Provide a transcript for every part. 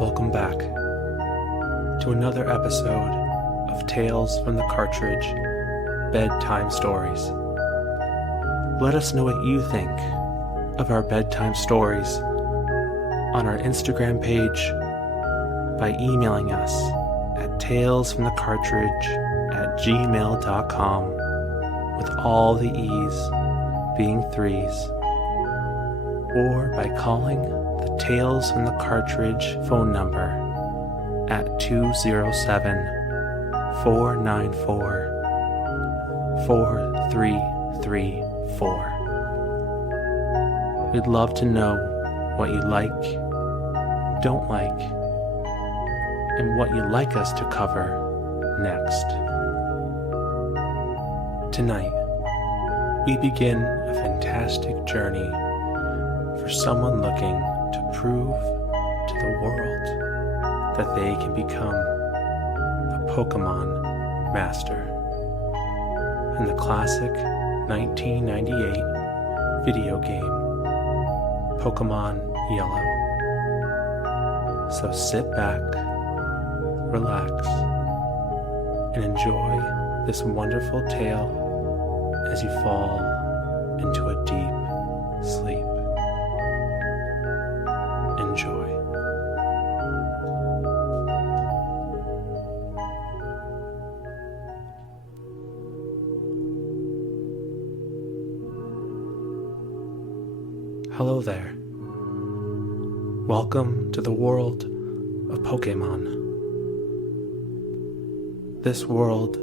Welcome back to another episode of Tales from the Cartridge Bedtime Stories. Let us know what you think of our bedtime stories on our Instagram page by emailing us at talesfromthecartridge@gmail.com with all the E's being threes, or by calling the Tales from the Cartridge phone number at 207-494-4334. We'd love to know what you like, don't like, and what you'd like us to cover next. Tonight, we begin a fantastic journey for someone looking to prove to the world that they can become a Pokémon Master in the classic 1998 video game Pokémon Yellow. So sit back, relax, and enjoy this wonderful tale as you fall into a deep sleep. Enjoy. Hello there. Welcome to the world of Pokémon. This world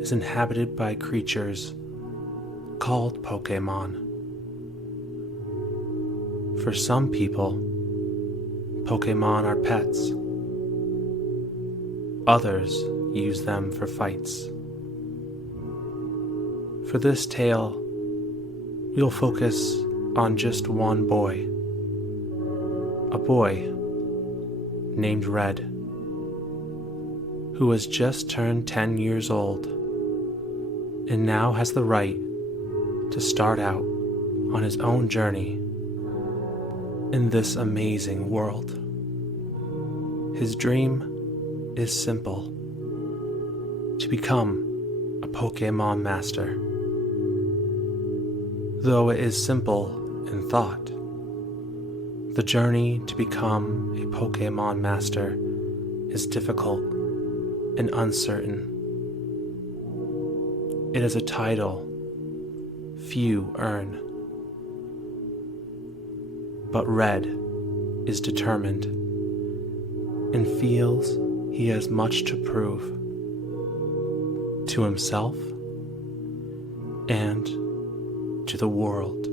is inhabited by creatures called Pokémon. For some people, Pokémon are pets. Others use them for fights. For this tale, we'll focus on just one boy. A boy named Red, who has just turned 10 years old and now has the right to start out on his own journey in this amazing world. His dream is simple: to become a Pokémon Master. Though it is simple in thought, the journey to become a Pokémon Master is difficult and uncertain. It is a title few earn. But Red is determined and feels he has much to prove to himself and to the world.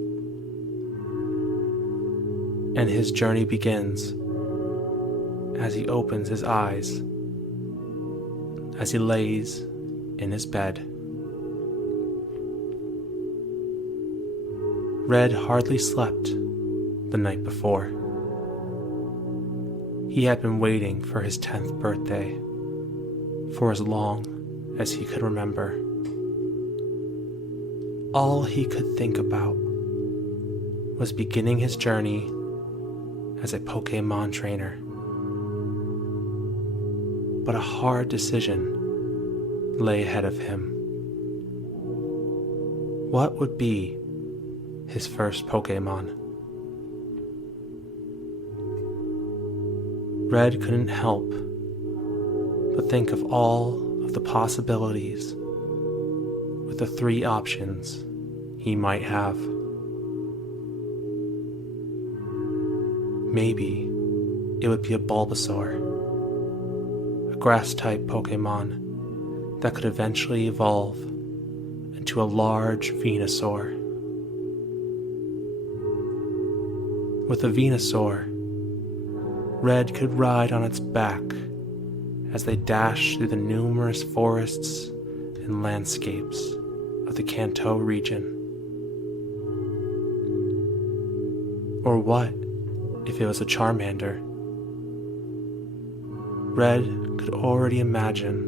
And his journey begins as he opens his eyes, as he lays in his bed. Red hardly slept the night before. He had been waiting for his 10th birthday for as long as he could remember. All he could think about was beginning his journey as a Pokémon trainer. But a hard decision lay ahead of him. What would be his first Pokémon? Red couldn't help but think of all of the possibilities with the 3 options he might have. Maybe it would be a Bulbasaur, a grass-type Pokémon that could eventually evolve into a large Venusaur. With a Venusaur, Red could ride on its back as they dashed through the numerous forests and landscapes of the Kanto region. Or what if it was a Charmander? Red could already imagine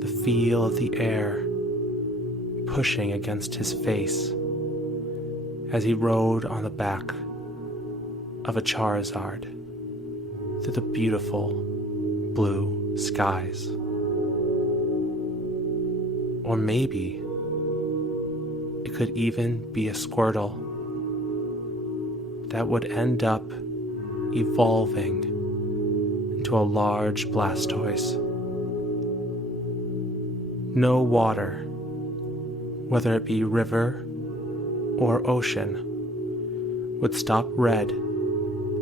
the feel of the air pushing against his face as he rode on the back of a Charizard. through the beautiful blue skies. Or maybe it could even be a Squirtle that would end up evolving into a large Blastoise. No water, whether it be river or ocean, would stop Red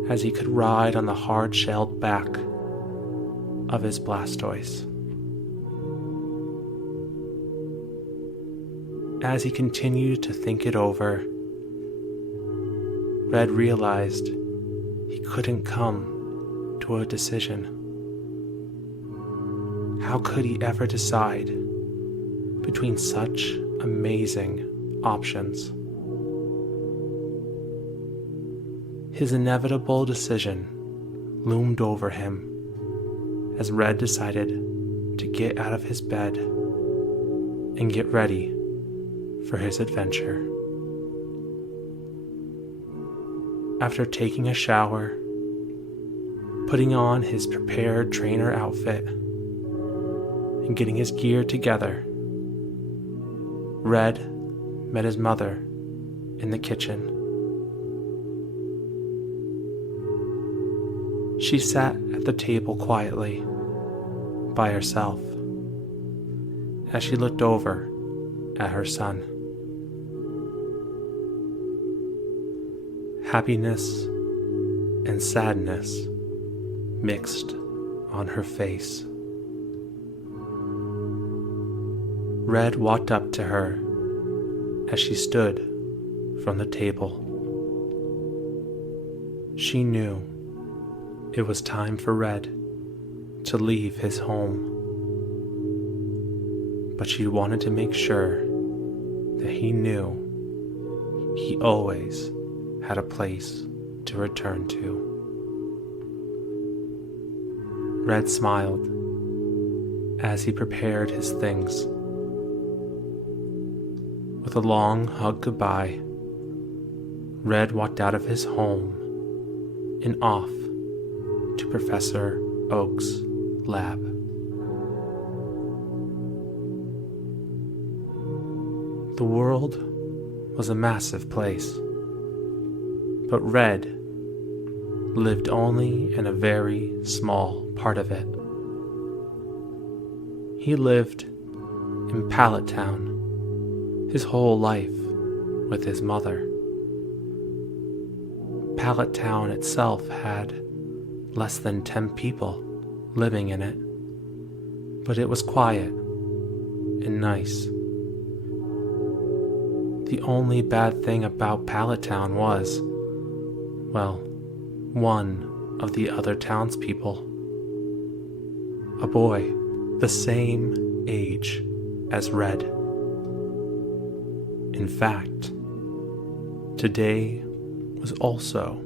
as he could ride on the hard-shelled back of his Blastoise. As he continued to think it over, Red realized he couldn't come to a decision. How could he ever decide between such amazing options? His inevitable decision loomed over him as Red decided to get out of his bed and get ready for his adventure. After taking a shower, putting on his prepared trainer outfit, and getting his gear together, Red met his mother in the kitchen. She sat at the table quietly, by herself, as she looked over at her son. Happiness and sadness mixed on her face. Red walked up to her as she stood from the table. She knew it was time for Red to leave his home, but she wanted to make sure that he knew he always had a place to return to. Red smiled as he prepared his things. With a long hug goodbye, Red walked out of his home and off to Professor Oak's lab. The world was a massive place, but Red lived only in a very small part of it. He lived in Pallet Town his whole life with his mother. Pallet Town itself had less than 10 people living in it, but it was quiet and nice. The only bad thing about Pallet Town was, well, one of the other townspeople, a boy the same age as Red. In fact, today was also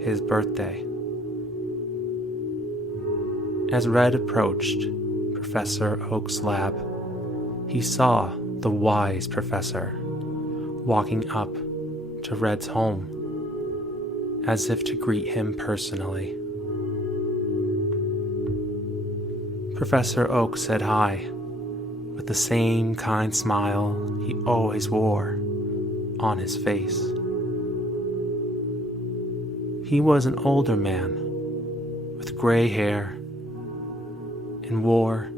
his birthday. As Red approached Professor Oak's lab, he saw the wise professor walking up to Red's home as if to greet him personally. Professor Oak said hi with the same kind smile he always wore on his face. He was an older man with gray hair and wore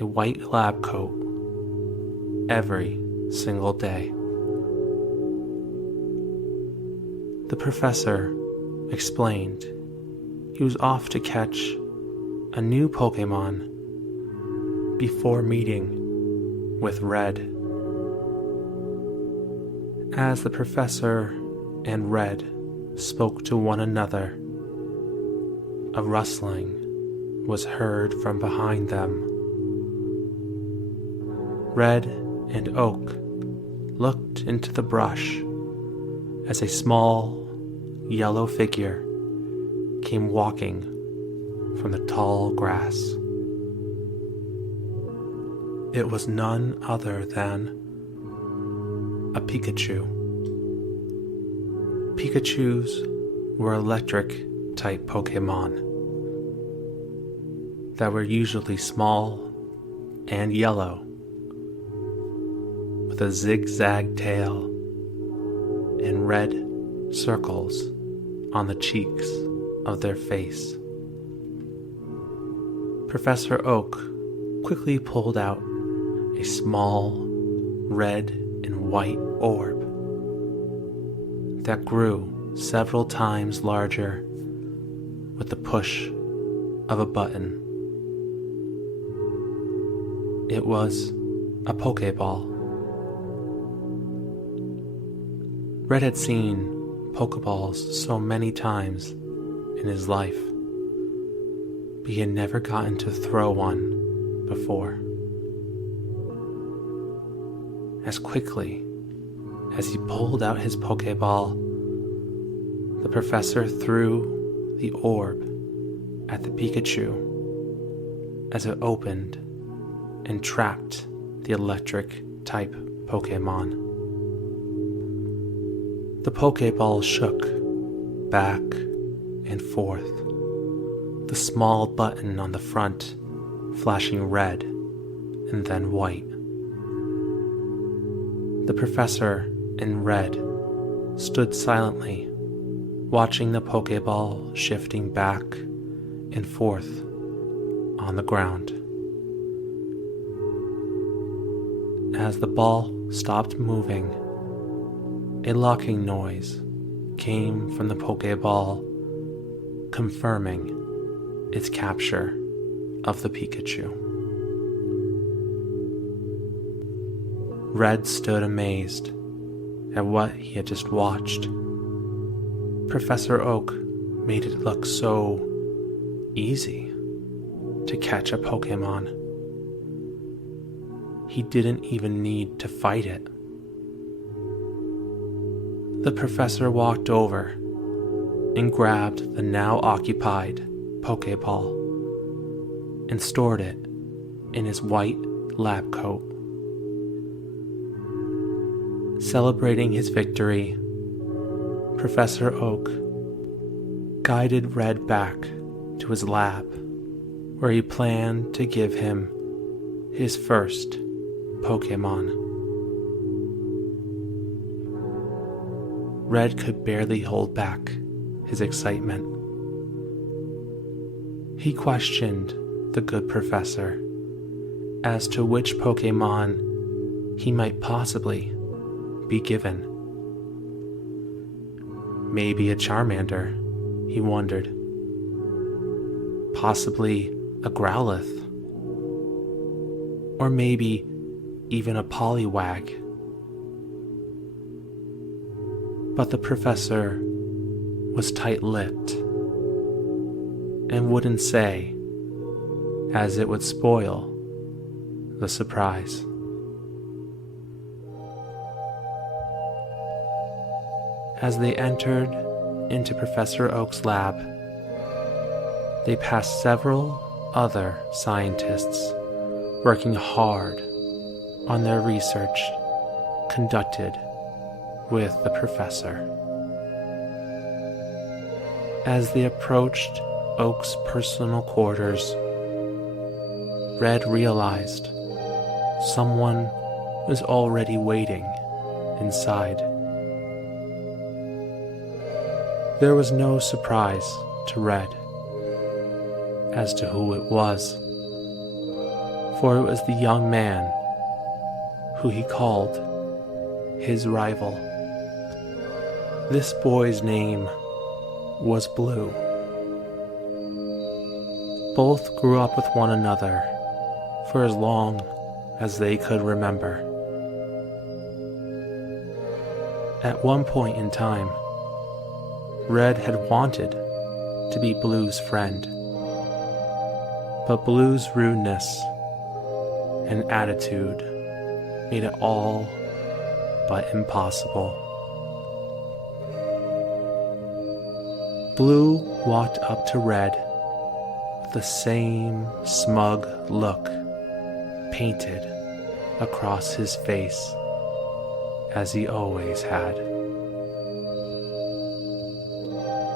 a white lab coat every single day. The professor explained he was off to catch a new Pokémon before meeting with Red. As the professor and Red spoke to one another, a rustling was heard from behind them. Red and Oak looked into the brush as a small yellow figure came walking from the tall grass. It was none other than a Pikachu. Pikachus were electric type Pokémon, that were usually small and yellow, with a zigzag tail and red circles on the cheeks of their face. Professor Oak quickly pulled out a small red and white orb that grew several times larger with the push of a button. It was a Pokeball. Red had seen Pokeballs so many times in his life, but he had never gotten to throw one before. As quickly as he pulled out his Pokeball, the professor threw the orb at the Pikachu as it opened and trapped the electric-type Pokemon. The Pokeball shook back and forth, the small button on the front flashing red and then white. The professor in red stood silently, watching the Pokeball shifting back and forth on the ground. As the ball stopped moving, a locking noise came from the Pokeball, confirming its capture of the Pikachu. Red stood amazed at what he had just watched. Professor Oak made it look so easy to catch a Pokemon. He didn't even need to fight it. The professor walked over and grabbed the now occupied Pokeball and stored it in his white lab coat. Celebrating his victory, Professor Oak guided Red back to his lab, where he planned to give him his first Pokemon. Red could barely hold back his excitement. He questioned the good professor as to which Pokemon he might possibly be given. Maybe a Charmander, he wondered. Possibly a Growlithe. Or maybe even a Poliwag. But the professor was tight-lipped and wouldn't say, as it would spoil the surprise. As they entered into Professor Oak's lab, they passed several other scientists working hard on their research conducted with the professor. As they approached Oak's personal quarters, Red realized someone was already waiting inside. There was no surprise to Red as to who it was, for it was the young man who he called his rival. This boy's name was Blue. Both grew up with one another for as long as they could remember. At one point in time, Red had wanted to be Blue's friend, but Blue's rudeness and attitude made it all but impossible. Blue walked up to Red with the same smug look painted across his face as he always had.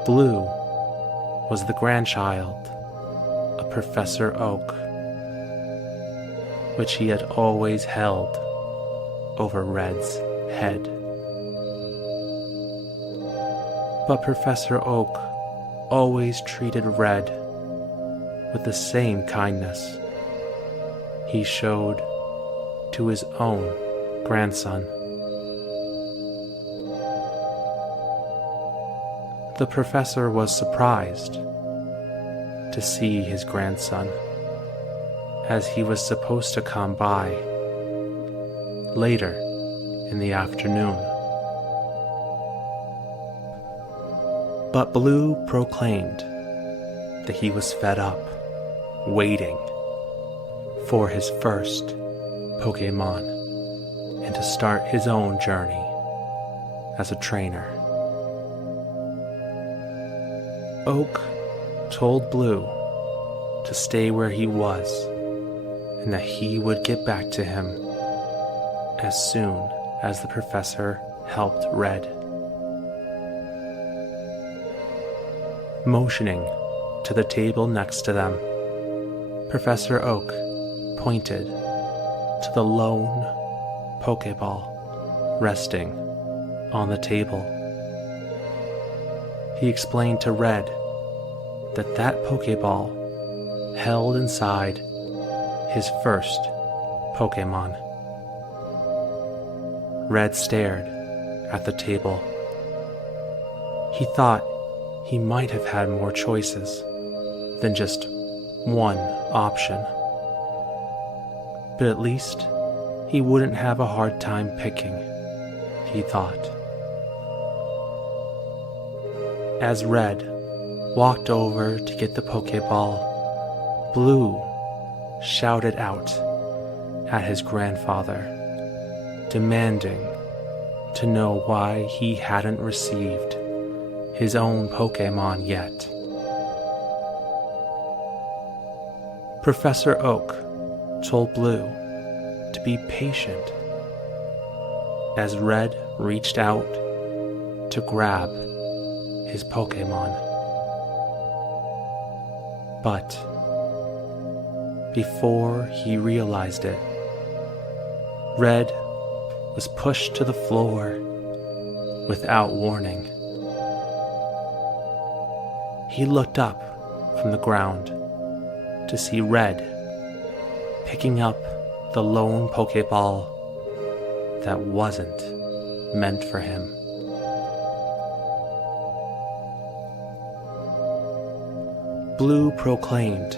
Blue was the grandchild a Professor Oak, which he had always held over Red's head. But Professor Oak always treated Red with the same kindness he showed to his own grandson. The professor was surprised to see his grandson, as he was supposed to come by later in the afternoon. But Blue proclaimed that he was fed up waiting for his first Pokémon and to start his own journey as a trainer. Oak told Blue to stay where he was and that he would get back to him as soon as the professor helped Red. Motioning to the table next to them, Professor Oak pointed to the lone Pokeball resting on the table. He explained to Red that that Pokeball held inside his first Pokemon. Red stared at the table. He thought he might have had more choices than just one option. But at least he wouldn't have a hard time picking, he thought. As Red walked over to get the Pokeball, Blue shouted out at his grandfather, demanding to know why he hadn't received his own Pokemon yet. Professor Oak told Blue to be patient as Red reached out to grab his Pokemon. But before he realized it, Red was pushed to the floor without warning. He looked up from the ground to see Red picking up the lone Pokeball that wasn't meant for him. Blue proclaimed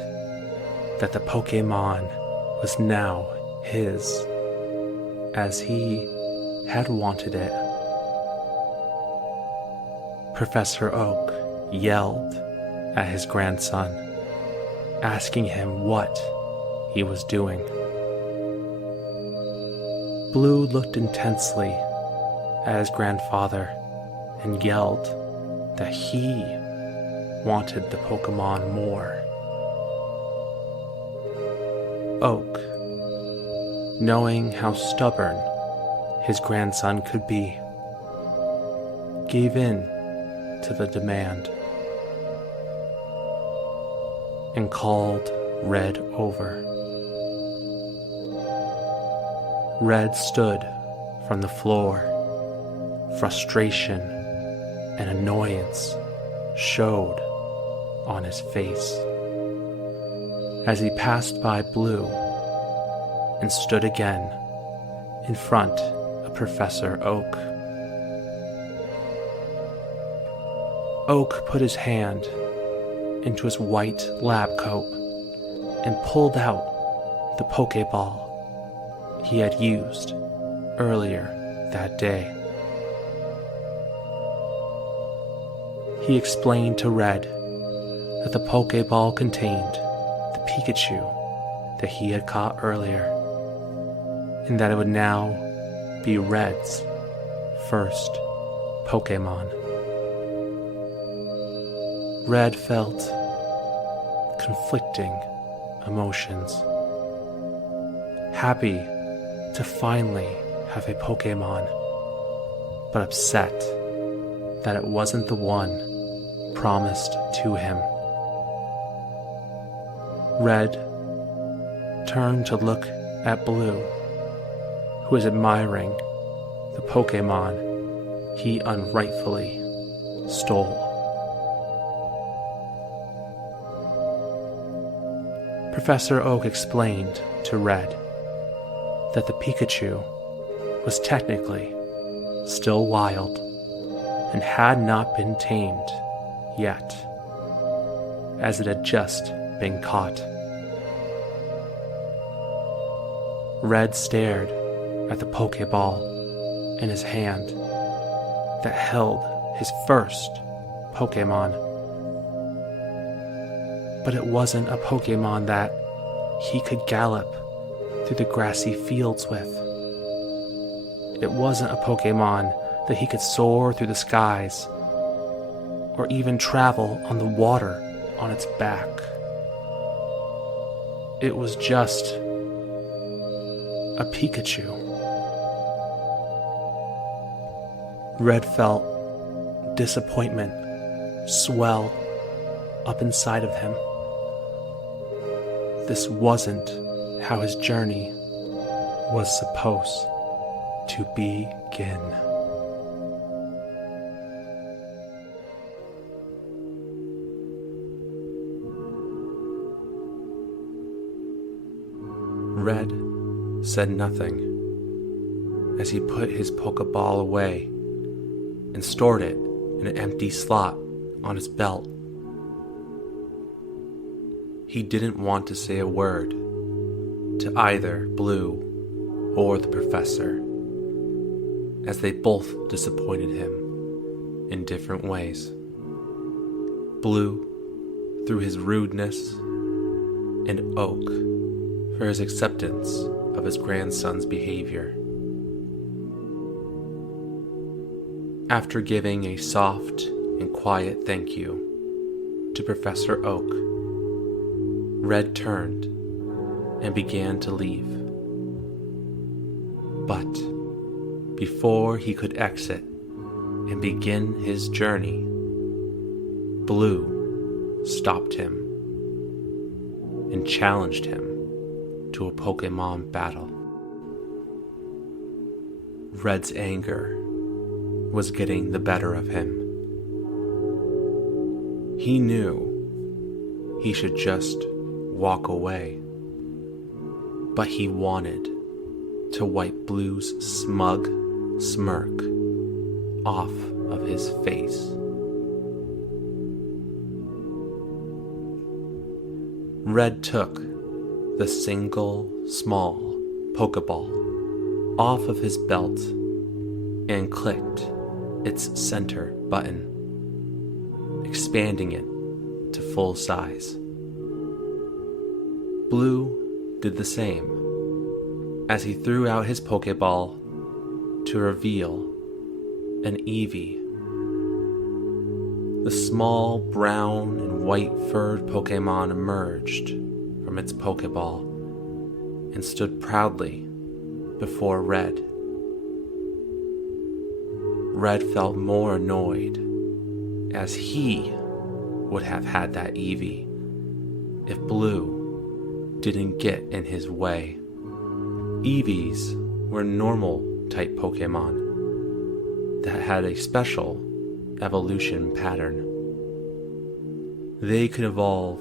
that the Pokemon was now his, as he had wanted it. Professor Oak yelled at his grandson, asking him what he was doing. Blue looked intensely at his grandfather and yelled that he wanted the Pokemon more. Oak, knowing how stubborn his grandson could be, gave in to the demand and called Red over. Red stood from the floor. Frustration and annoyance showed on his face as he passed by Blue and stood again in front of Professor Oak. Oak put his hand into his white lab coat and pulled out the Pokeball he had used earlier that day. He explained to Red that the Pokeball contained the Pikachu that he had caught earlier, and that it would now be Red's first Pokemon. Red felt conflicting emotions. Happy to finally have a Pokemon, but upset that it wasn't the one promised to him. Red turned to look at Blue, who was admiring the Pokémon he unrightfully stole. Professor Oak explained to Red that the Pikachu was technically still wild and had not been tamed yet, as it had just been caught. Red stared at the Pokeball in his hand that held his first Pokémon. But it wasn't a Pokémon that he could gallop through the grassy fields with. It wasn't a Pokémon that he could soar through the skies or even travel on the water on its back. It was just a Pikachu. Red felt disappointment swell up inside of him. This wasn't how his journey was supposed to begin. Red said nothing as he put his Pokeball away and stored it in an empty slot on his belt. He didn't want to say a word to either Blue or the Professor, as they both disappointed him in different ways. Blue through his rudeness, and Oak for his acceptance of his grandson's behavior. After giving a soft and quiet thank you to Professor Oak, Red turned and began to leave. But before he could exit and begin his journey, Blue stopped him and challenged him to a Pokémon battle. Red's anger was getting the better of him. He knew he should just walk away, but he wanted to wipe Blue's smug smirk off of his face. Red took the single small Pokeball off of his belt and clicked its center button, expanding it to full size. Blue did the same as he threw out his Pokeball to reveal an Eevee. The small brown and white furred Pokémon emerged from its Pokeball and stood proudly before Red. Red felt more annoyed, as he would have had that Eevee if Blue didn't get in his way. Eevees were normal type Pokémon that had a special evolution pattern. They could evolve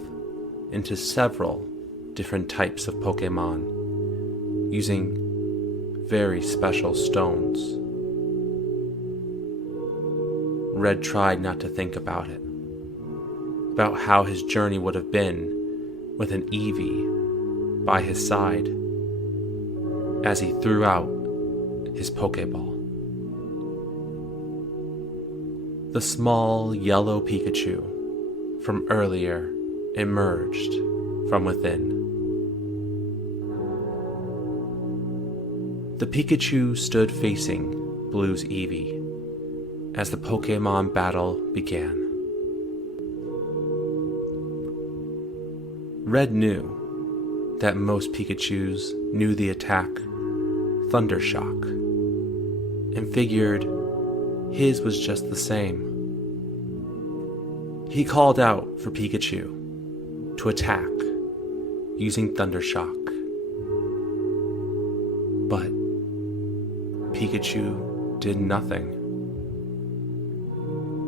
into several different types of Pokémon using very special stones. Red tried not to think about it, about how his journey would have been with an Eevee by his side as he threw out his Pokeball. The small yellow Pikachu from earlier emerged from within. The Pikachu stood facing Blue's Eevee as the Pokémon battle began. Red knew that most Pikachus knew the attack Thunder Shock, and figured his was just the same. He called out for Pikachu to attack using Thundershock. But Pikachu did nothing.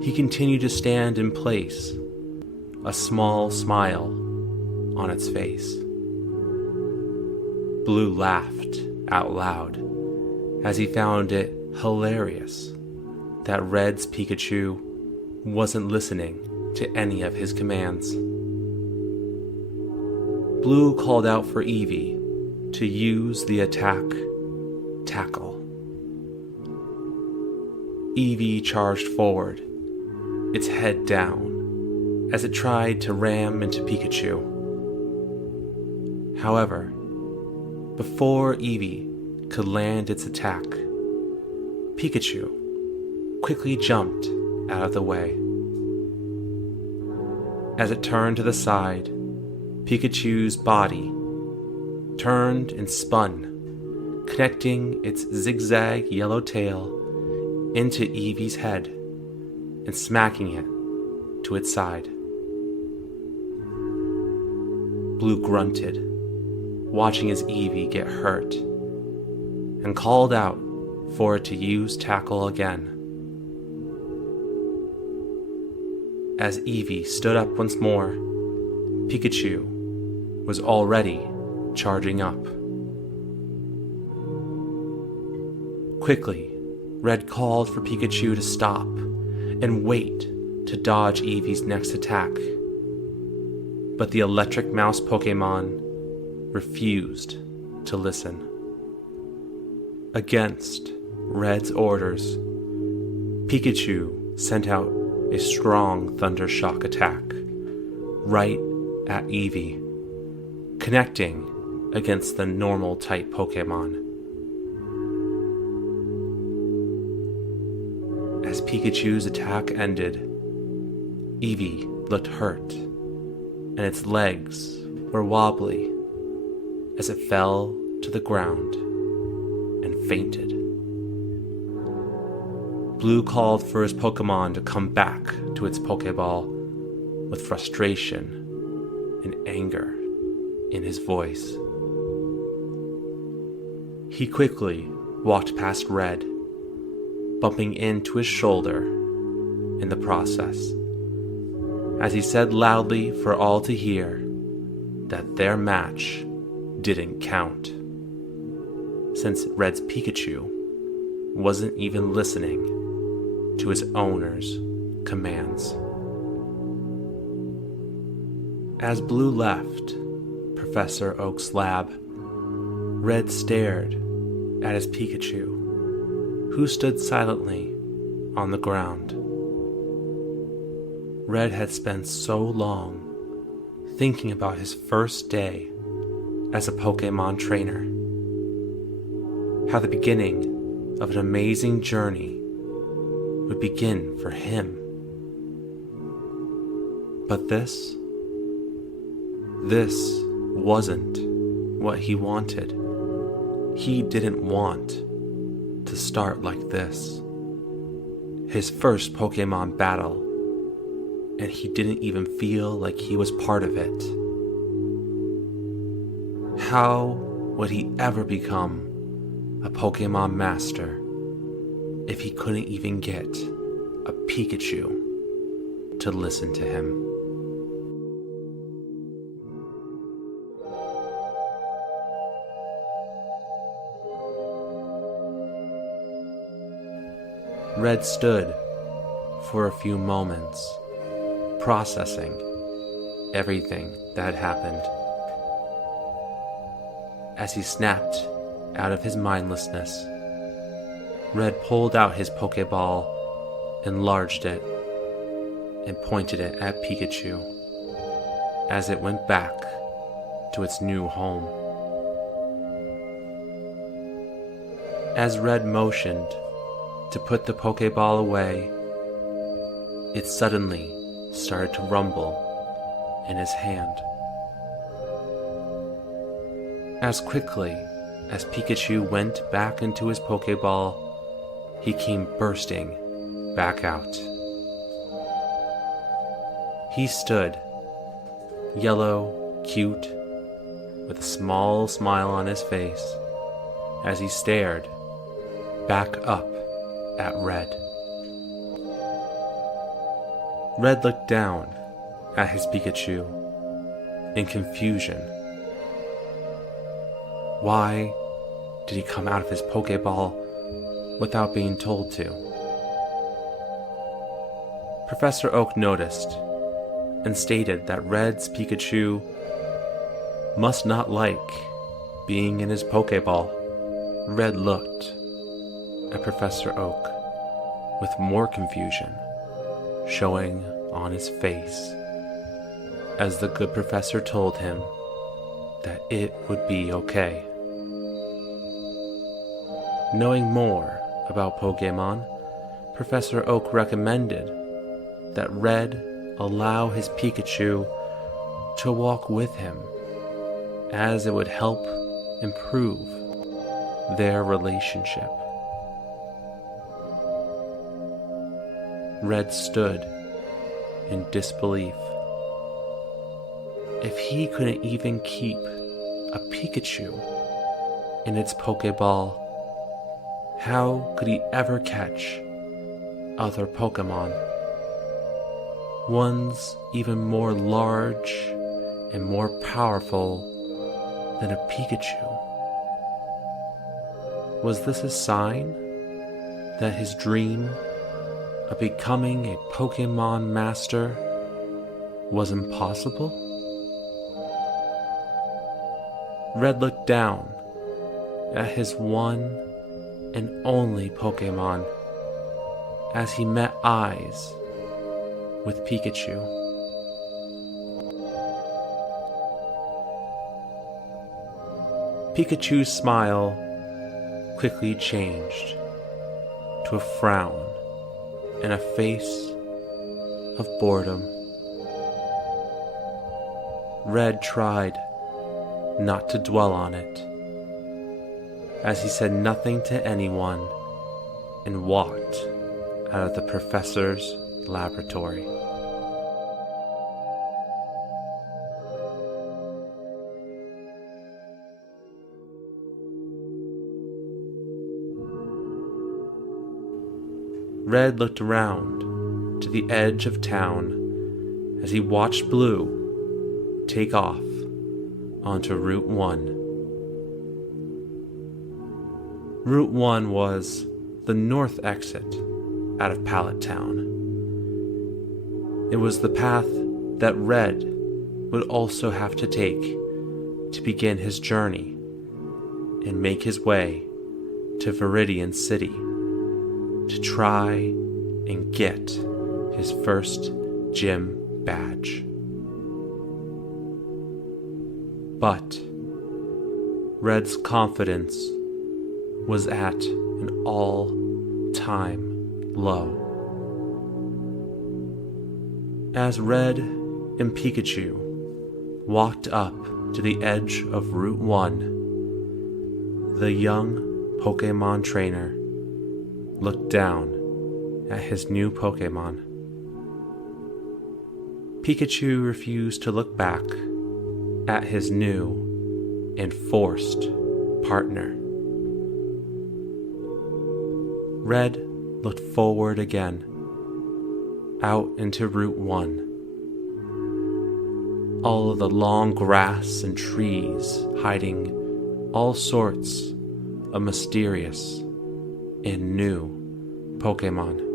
He continued to stand in place, a small smile on its face. Blue laughed out loud as he found it hilarious that Red's Pikachu wasn't listening to any of his commands. Blue called out for Eevee to use the attack Tackle. Eevee charged forward, its head down, as it tried to ram into Pikachu. However, before Eevee could land its attack, Pikachu quickly jumped out of the way. As it turned to the side, Pikachu's body turned and spun, connecting its zigzag yellow tail into Eevee's head and smacking it to its side. Blue grunted, watching as Eevee get hurt, and called out for it to use Tackle again. As Eevee stood up once more, Pikachu was already charging up. Quickly, Red called for Pikachu to stop and wait to dodge Eevee's next attack. But the electric mouse Pokémon refused to listen. Against Red's orders, Pikachu sent out a strong Thundershock attack right at Eevee, connecting against the normal type Pokémon. As Pikachu's attack ended, Eevee looked hurt, and its legs were wobbly as it fell to the ground and fainted. Blue called for his Pokémon to come back to its Pokéball with frustration and anger in his voice. He quickly walked past Red, bumping into his shoulder in the process, as he said loudly for all to hear that their match didn't count, since Red's Pikachu wasn't even listening to his owner's commands. As Blue left Professor Oak's lab, Red stared at his Pikachu, who stood silently on the ground. Red had spent so long thinking about his first day as a Pokémon trainer, how the beginning of an amazing journey would begin for him. But this wasn't what he wanted. He didn't want to start like this. His first Pokémon battle, and he didn't even feel like he was part of it. How would he ever become a Pokémon Master if he couldn't even get a Pikachu to listen to him? Red stood for a few moments, processing everything that had happened. As he snapped out of his mindlessness, Red pulled out his Pokéball, enlarged it, and pointed it at Pikachu as it went back to its new home. As Red motioned to put the Pokéball away, it suddenly started to rumble in his hand. As quickly as Pikachu went back into his Pokéball, he came bursting back out. He stood, yellow, cute, with a small smile on his face as he stared back up at Red. Red looked down at his Pikachu in confusion. Why did he come out of his Pokeball without being told to? Professor Oak noticed and stated that Red's Pikachu must not like being in his Pokeball. Red looked at Professor Oak with more confusion showing on his face as the good professor told him that it would be okay. Knowing more about Pokémon, Professor Oak recommended that Red allow his Pikachu to walk with him, as it would help improve their relationship. Red stood in disbelief. If he couldn't even keep a Pikachu in its Pokeball, how could he ever catch other Pokemon? Ones even more large and more powerful than a Pikachu. Was this a sign that his dream of becoming a Pokémon Master was impossible? Red looked down at his one and only Pokémon as he met eyes with Pikachu. Pikachu's smile quickly changed to a frown and a face of boredom. Red tried not to dwell on it, as he said nothing to anyone and walked out of the professor's laboratory. Red looked around to the edge of town as he watched Blue take off onto Route 1. Route 1 was the north exit out of Pallet Town. It was the path that Red would also have to take to begin his journey and make his way to Viridian City to try and get his first gym badge. But Red's confidence was at an all-time low. As Red and Pikachu walked up to the edge of Route 1, the young Pokémon trainer looked down at his new Pokémon. Pikachu refused to look back at his new and forced partner. Red looked forward again, out into Route 1. All of the long grass and trees hiding all sorts of mysterious and new Pokémon.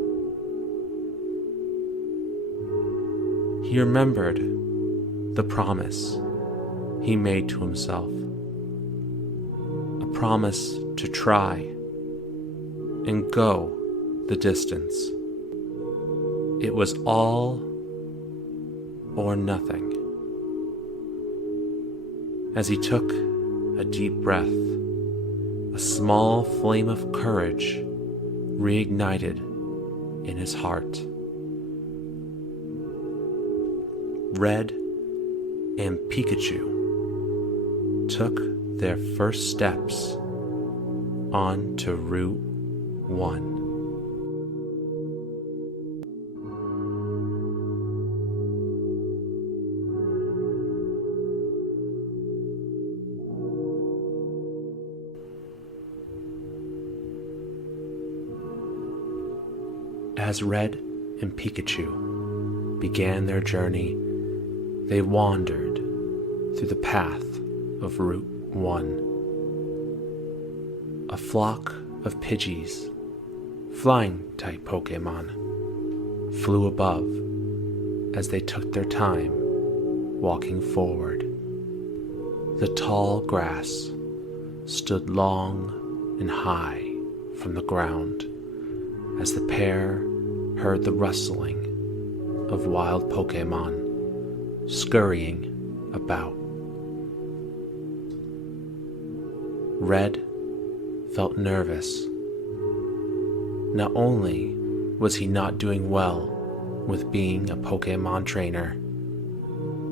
He remembered the promise he made to himself. A promise to try and go the distance. It was all or nothing. As he took a deep breath, a small flame of courage reignited in his heart. Red and Pikachu took their first steps onto Route 1. As Red and Pikachu began their journey, they wandered through the path of Route 1. A flock of Pidgeys, flying-type Pokémon, flew above as they took their time walking forward. The tall grass stood long and high from the ground as the pair heard the rustling of wild Pokémon scurrying about. Red felt nervous. Not only was he not doing well with being a Pokémon trainer,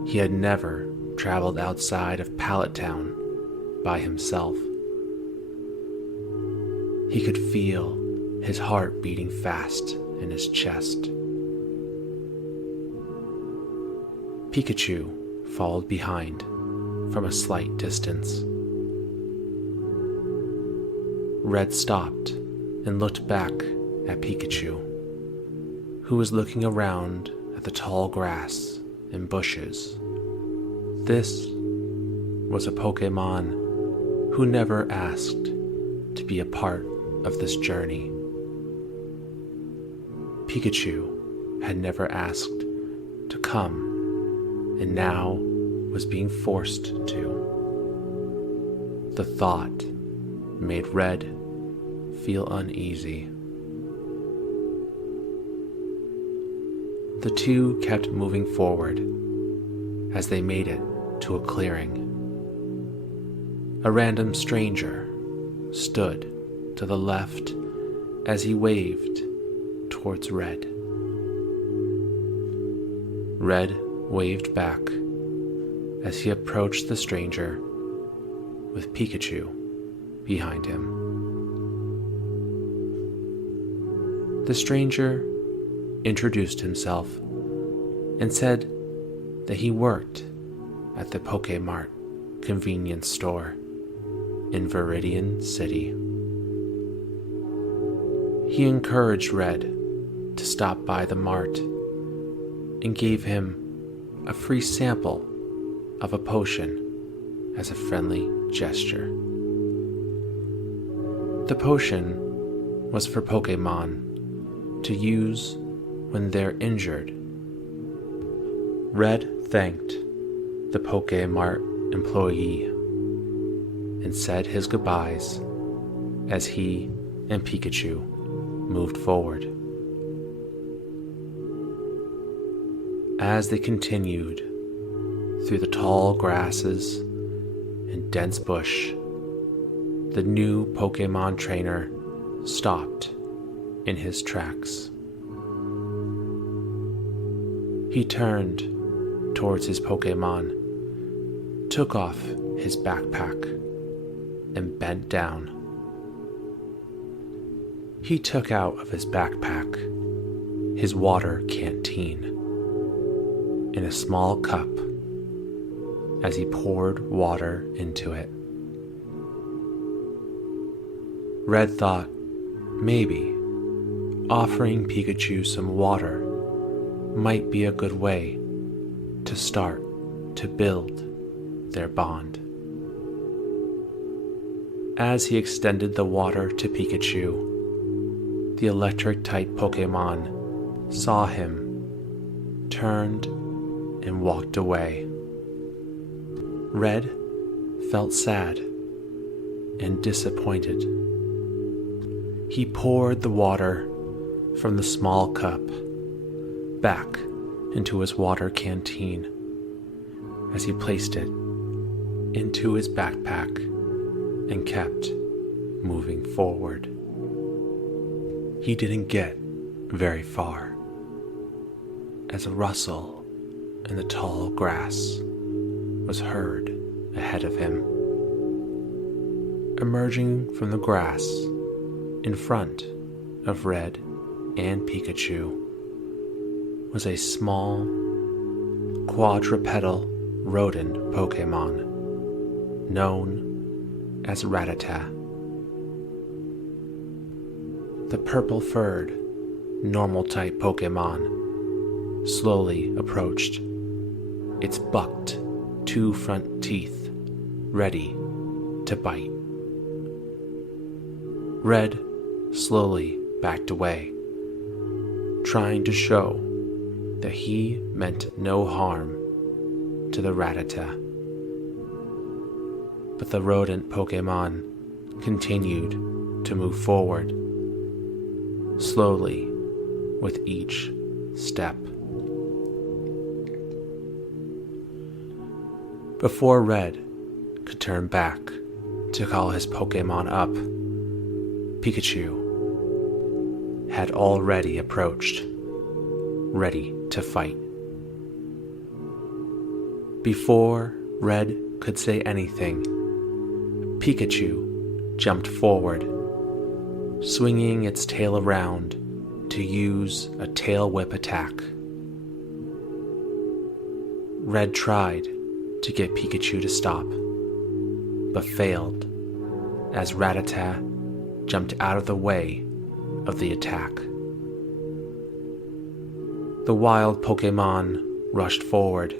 he had never traveled outside of Pallet Town by himself. He could feel his heart beating fast in his chest. Pikachu followed behind from a slight distance. Red stopped and looked back at Pikachu, who was looking around at the tall grass and bushes. This was a Pokémon who never asked to be a part of this journey. Pikachu had never asked to come, and now was being forced to. The thought made Red feel uneasy. The two kept moving forward as they made it to a clearing. A random stranger stood to the left as he waved towards Red. Red waved back as he approached the stranger with Pikachu behind him. The stranger introduced himself and said that he worked at the Pokémart convenience store in Viridian City. He encouraged Red to stop by the mart and gave him a free sample of a potion as a friendly gesture. The potion was for Pokémon to use when they're injured. Red thanked the Pokémart employee and said his goodbyes as he and Pikachu moved forward. As they continued through the tall grasses and dense bush, the new Pokémon trainer stopped in his tracks. He turned towards his Pokémon, took off his backpack, and bent down. He took out of his backpack his water canteen in a small cup as he poured water into it. Red thought maybe offering Pikachu some water might be a good way to start to build their bond. As he extended the water to Pikachu, the electric-type Pokémon saw him, turned, and walked away. Red felt sad and disappointed. He poured the water from the small cup back into his water canteen as he placed it into his backpack and kept moving forward. He didn't get very far as a rustle in the tall grass was heard ahead of him. Emerging from the grass in front of Red and Pikachu was a small quadrupedal rodent Pokémon known as Rattata. The purple-furred normal-type Pokémon slowly approached, its bucked 2 front teeth ready to bite. Red slowly backed away, trying to show that he meant no harm to the Rattata. But the rodent Pokémon continued to move forward, slowly with each step. Before Red could turn back to call his Pokémon up, Pikachu had already approached, ready to fight. Before Red could say anything, Pikachu jumped forward, swinging its tail around to use a tail whip attack. Red tried to get Pikachu to stop, but failed as Rattata jumped out of the way of the attack. The wild Pokémon rushed forward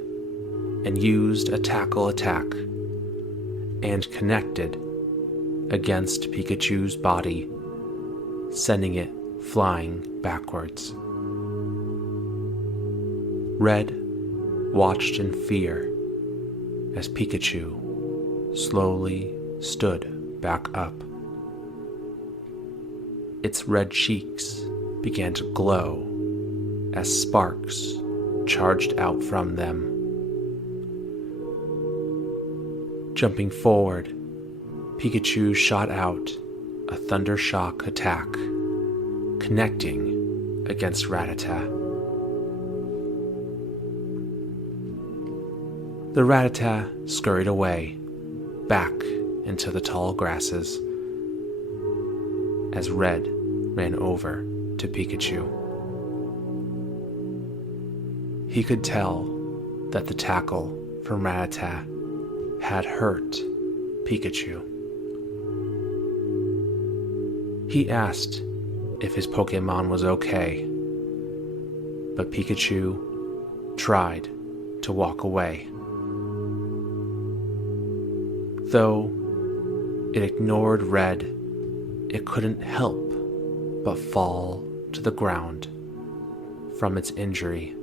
and used a tackle attack and connected against Pikachu's body, sending it flying backwards. Red watched in fear as Pikachu slowly stood back up. Its red cheeks began to glow as sparks charged out from them. Jumping forward, Pikachu shot out a Thunder Shock attack, connecting against Rattata. The Rattata scurried away, back into the tall grasses, as Red ran over to Pikachu. He could tell that the tackle from Rattata had hurt Pikachu. He asked if his Pokémon was okay, but Pikachu tried to walk away. Though it ignored Red, it couldn't help but fall to the ground from its injury.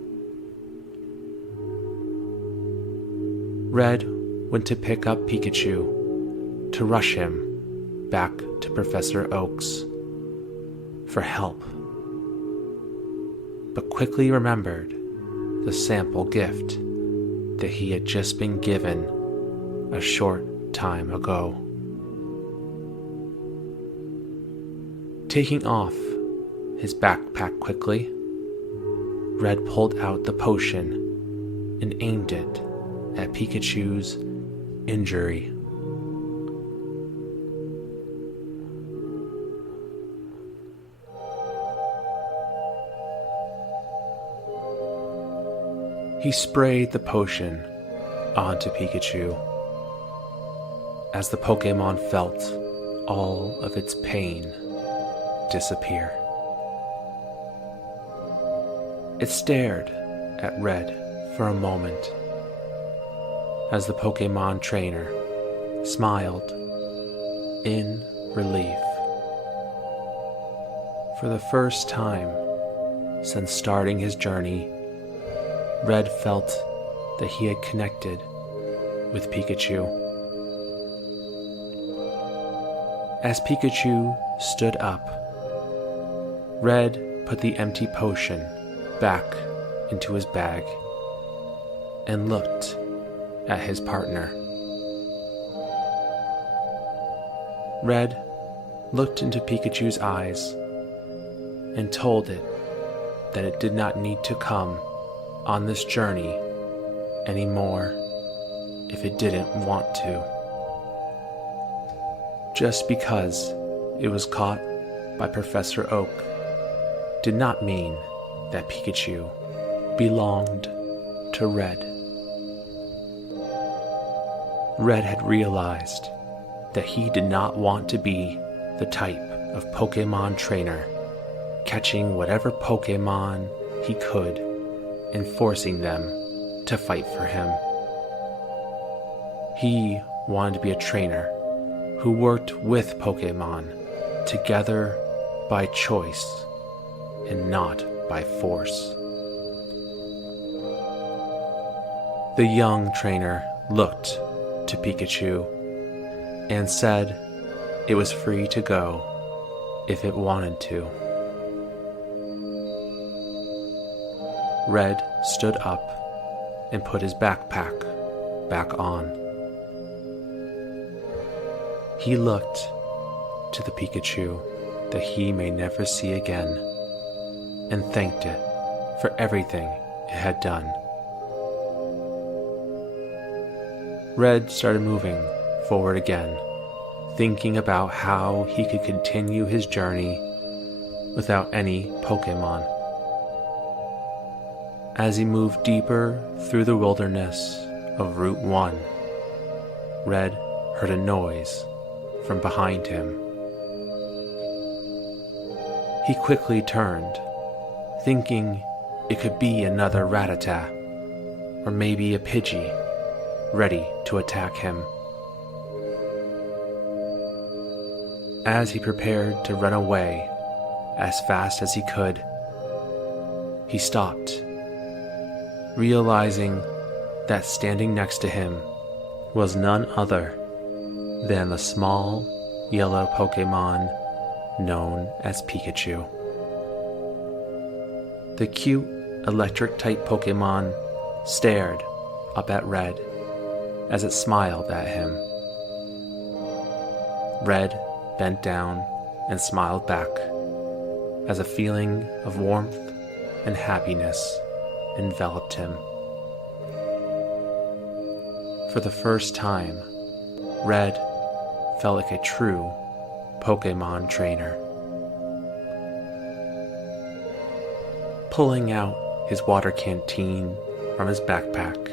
Red went to pick up Pikachu to rush him back to Professor Oak's for help, but quickly remembered the sample gift that he had just been given a short time ago. Taking off his backpack quickly, Red pulled out the potion and aimed it at Pikachu's injury. He sprayed the potion onto Pikachu as the Pokémon felt all of its pain disappear. It stared at Red for a moment as the Pokémon trainer smiled in relief. For the first time since starting his journey, Red felt that he had connected with Pikachu. As Pikachu stood up, Red put the empty potion back into his bag and looked at his partner. Red looked into Pikachu's eyes and told it that it did not need to come on this journey anymore if it didn't want to. Just because it was caught by Professor Oak did not mean that Pikachu belonged to Red. Red had realized that he did not want to be the type of Pokémon trainer catching whatever Pokémon he could and forcing them to fight for him. He wanted to be a trainer who worked with Pokémon together by choice and not by force. The young trainer looked to Pikachu and said it was free to go if it wanted to. Red stood up and put his backpack back on. He looked to the Pikachu that he may never see again and thanked it for everything it had done. Red started moving forward again, thinking about how he could continue his journey without any Pokémon. As he moved deeper through the wilderness of Route 1, Red heard a noise from behind him. He quickly turned, thinking it could be another Rattata, or maybe a Pidgey, ready to attack him. As he prepared to run away as fast as he could, he stopped, realizing that standing next to him was none other than the small yellow Pokémon known as Pikachu. The cute electric-type Pokémon stared up at Red as it smiled at him. Red bent down and smiled back as a feeling of warmth and happiness enveloped him. For the first time, Red felt like a true Pokémon trainer. Pulling out his water canteen from his backpack,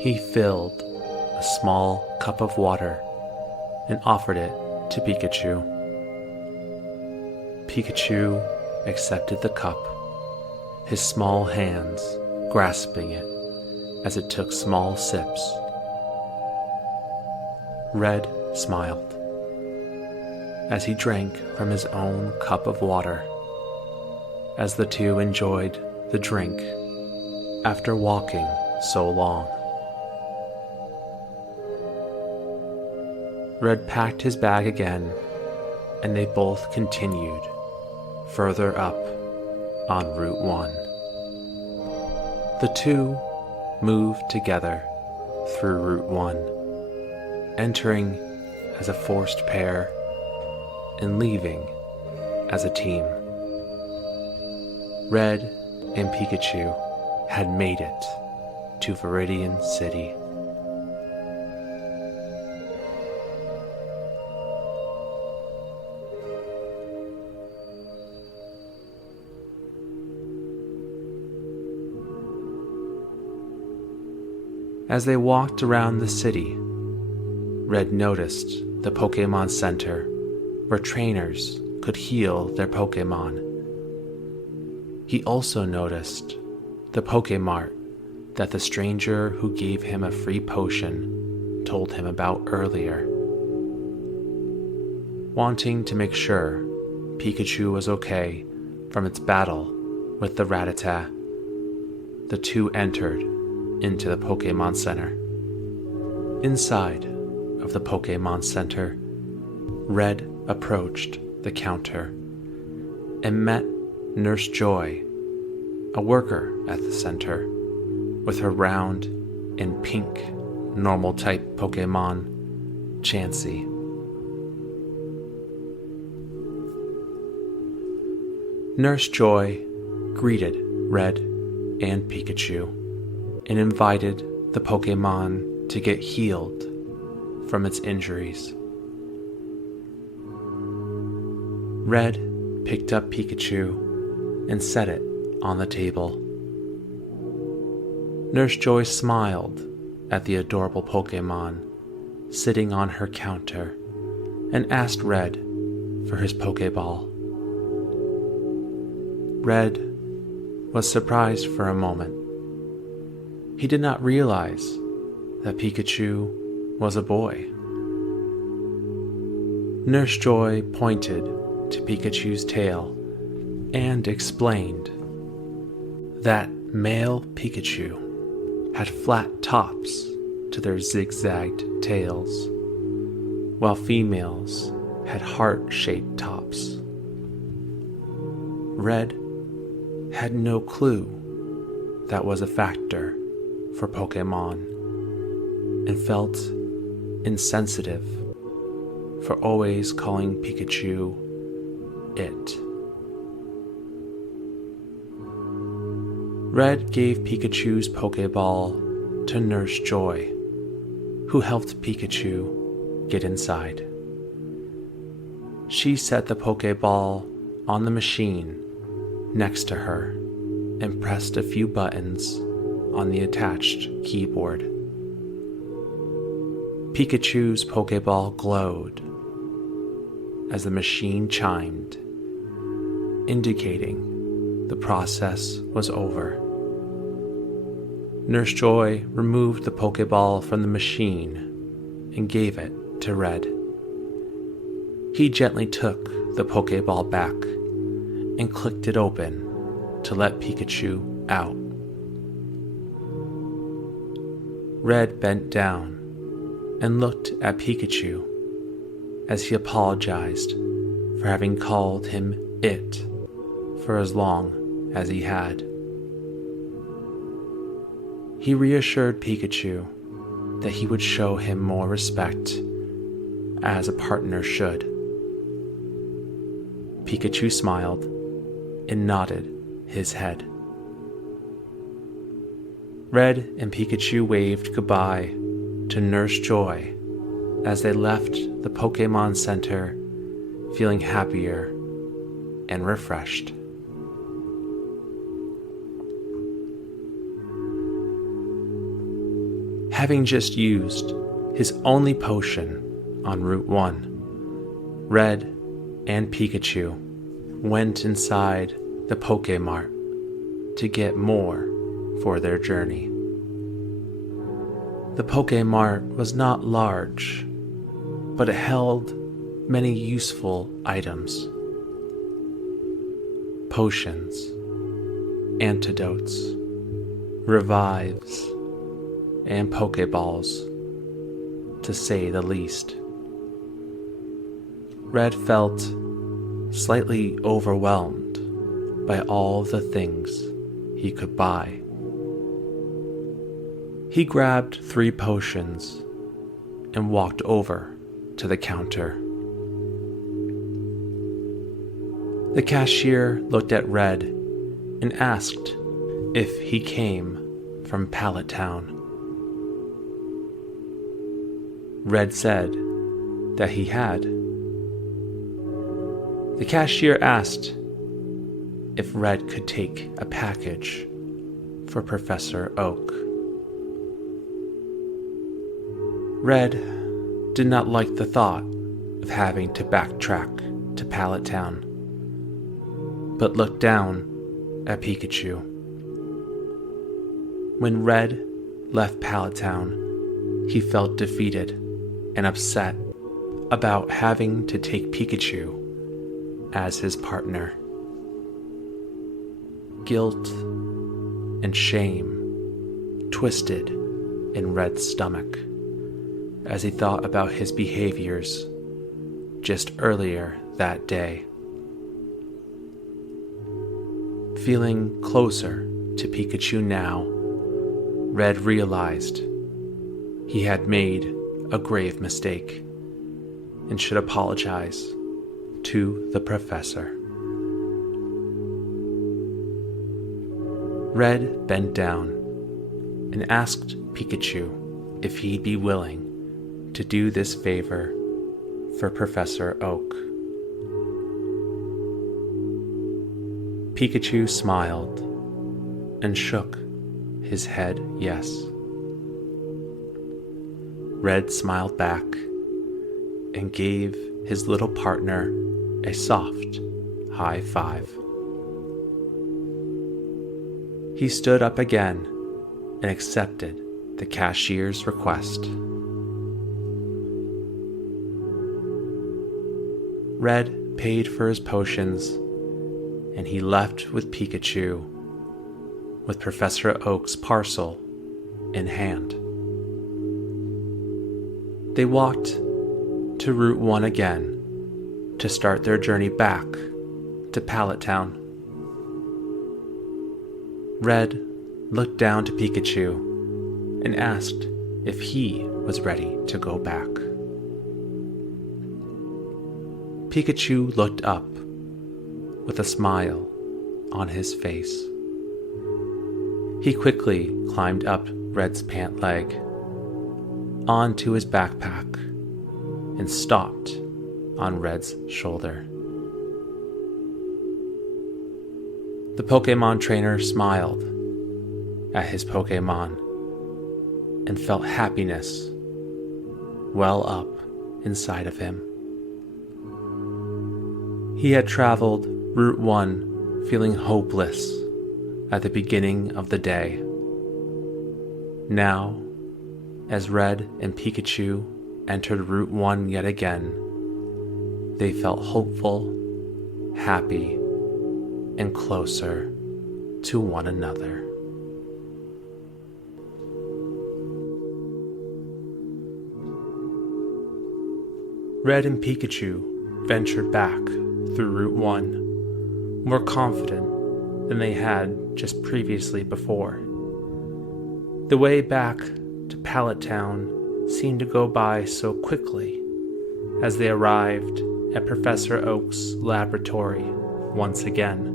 he filled a small cup of water and offered it to Pikachu. Pikachu accepted the cup, his small hands grasping it as it took small sips. Red smiled as he drank from his own cup of water, as the two enjoyed the drink after walking so long. Red packed his bag again, and they both continued further up on Route 1. The two moved together through Route 1, entering as a forced pair and leaving as a team. Red and Pikachu had made it to Viridian City. As they walked around the city, Red noticed the Pokémon Center, where trainers could heal their Pokémon. He also noticed the Pokémart that the stranger who gave him a free potion told him about earlier. Wanting to make sure Pikachu was okay from its battle with the Rattata, the two entered into the Pokémon Center. Inside of the Pokémon Center, Red approached the counter and met Nurse Joy, a worker at the center, with her round and pink normal-type Pokémon, Chansey. Nurse Joy greeted Red and Pikachu and invited the Pokémon to get healed from its injuries. Red picked up Pikachu and set it on the table. Nurse Joy smiled at the adorable Pokémon sitting on her counter and asked Red for his Pokéball. Red was surprised for a moment. He did not realize that Pikachu was a boy. Nurse Joy pointed to Pikachu's tail and explained that male Pikachu had flat tops to their zigzagged tails, while females had heart-shaped tops. Red had no clue that was a factor for Pokémon and felt insensitive for always calling Pikachu it. Red gave Pikachu's Pokéball to Nurse Joy, who helped Pikachu get inside. She set the Pokéball on the machine next to her and pressed a few buttons on the attached keyboard. Pikachu's Pokéball glowed as the machine chimed, indicating the process was over. Nurse Joy removed the Pokéball from the machine and gave it to Red. He gently took the Pokéball back and clicked it open to let Pikachu out. Red bent down and looked at Pikachu as he apologized for having called him it for as long as he had. He reassured Pikachu that he would show him more respect, as a partner should. Pikachu smiled and nodded his head. Red and Pikachu waved goodbye to Nurse Joy as they left the Pokémon Center, feeling happier and refreshed. Having just used his only potion on Route 1, Red and Pikachu went inside the Pokémart to get more for their journey. The Pokémart was not large, but it held many useful items: potions, antidotes, revives, and Pokeballs, to say the least. Red felt slightly overwhelmed by all the things he could buy. He grabbed 3 potions and walked over to the counter. The cashier looked at Red and asked if he came from Pallet Town. Red said that he had. The cashier asked if Red could take a package for Professor Oak. Red did not like the thought of having to backtrack to Pallet Town, but looked down at Pikachu. When Red left Pallet Town, he felt defeated and upset about having to take Pikachu as his partner. Guilt and shame twisted in Red's stomach as he thought about his behaviors just earlier that day. Feeling closer to Pikachu now, Red realized he had made a grave mistake and should apologize to the professor. Red bent down and asked Pikachu if he'd be willing to do this favor for Professor Oak. Pikachu smiled and shook his head yes. Red smiled back and gave his little partner a soft high five. He stood up again and accepted the cashier's request. Red paid for his potions, and he left with Pikachu, with Professor Oak's parcel in hand. They walked to Route 1 again to start their journey back to Pallet Town. Red looked down to Pikachu and asked if he was ready to go back. Pikachu looked up with a smile on his face. He quickly climbed up Red's pant leg onto his backpack and stopped on Red's shoulder. The Pokémon trainer smiled at his Pokémon and felt happiness well up inside of him. He had traveled Route 1 feeling hopeless at the beginning of the day. Now, as Red and Pikachu entered Route 1 yet again, they felt hopeful, happy, and closer to one another. Red and Pikachu ventured back through Route 1, more confident than they had just previously before. The way back to Pallet Town seemed to go by so quickly as they arrived at Professor Oak's laboratory once again.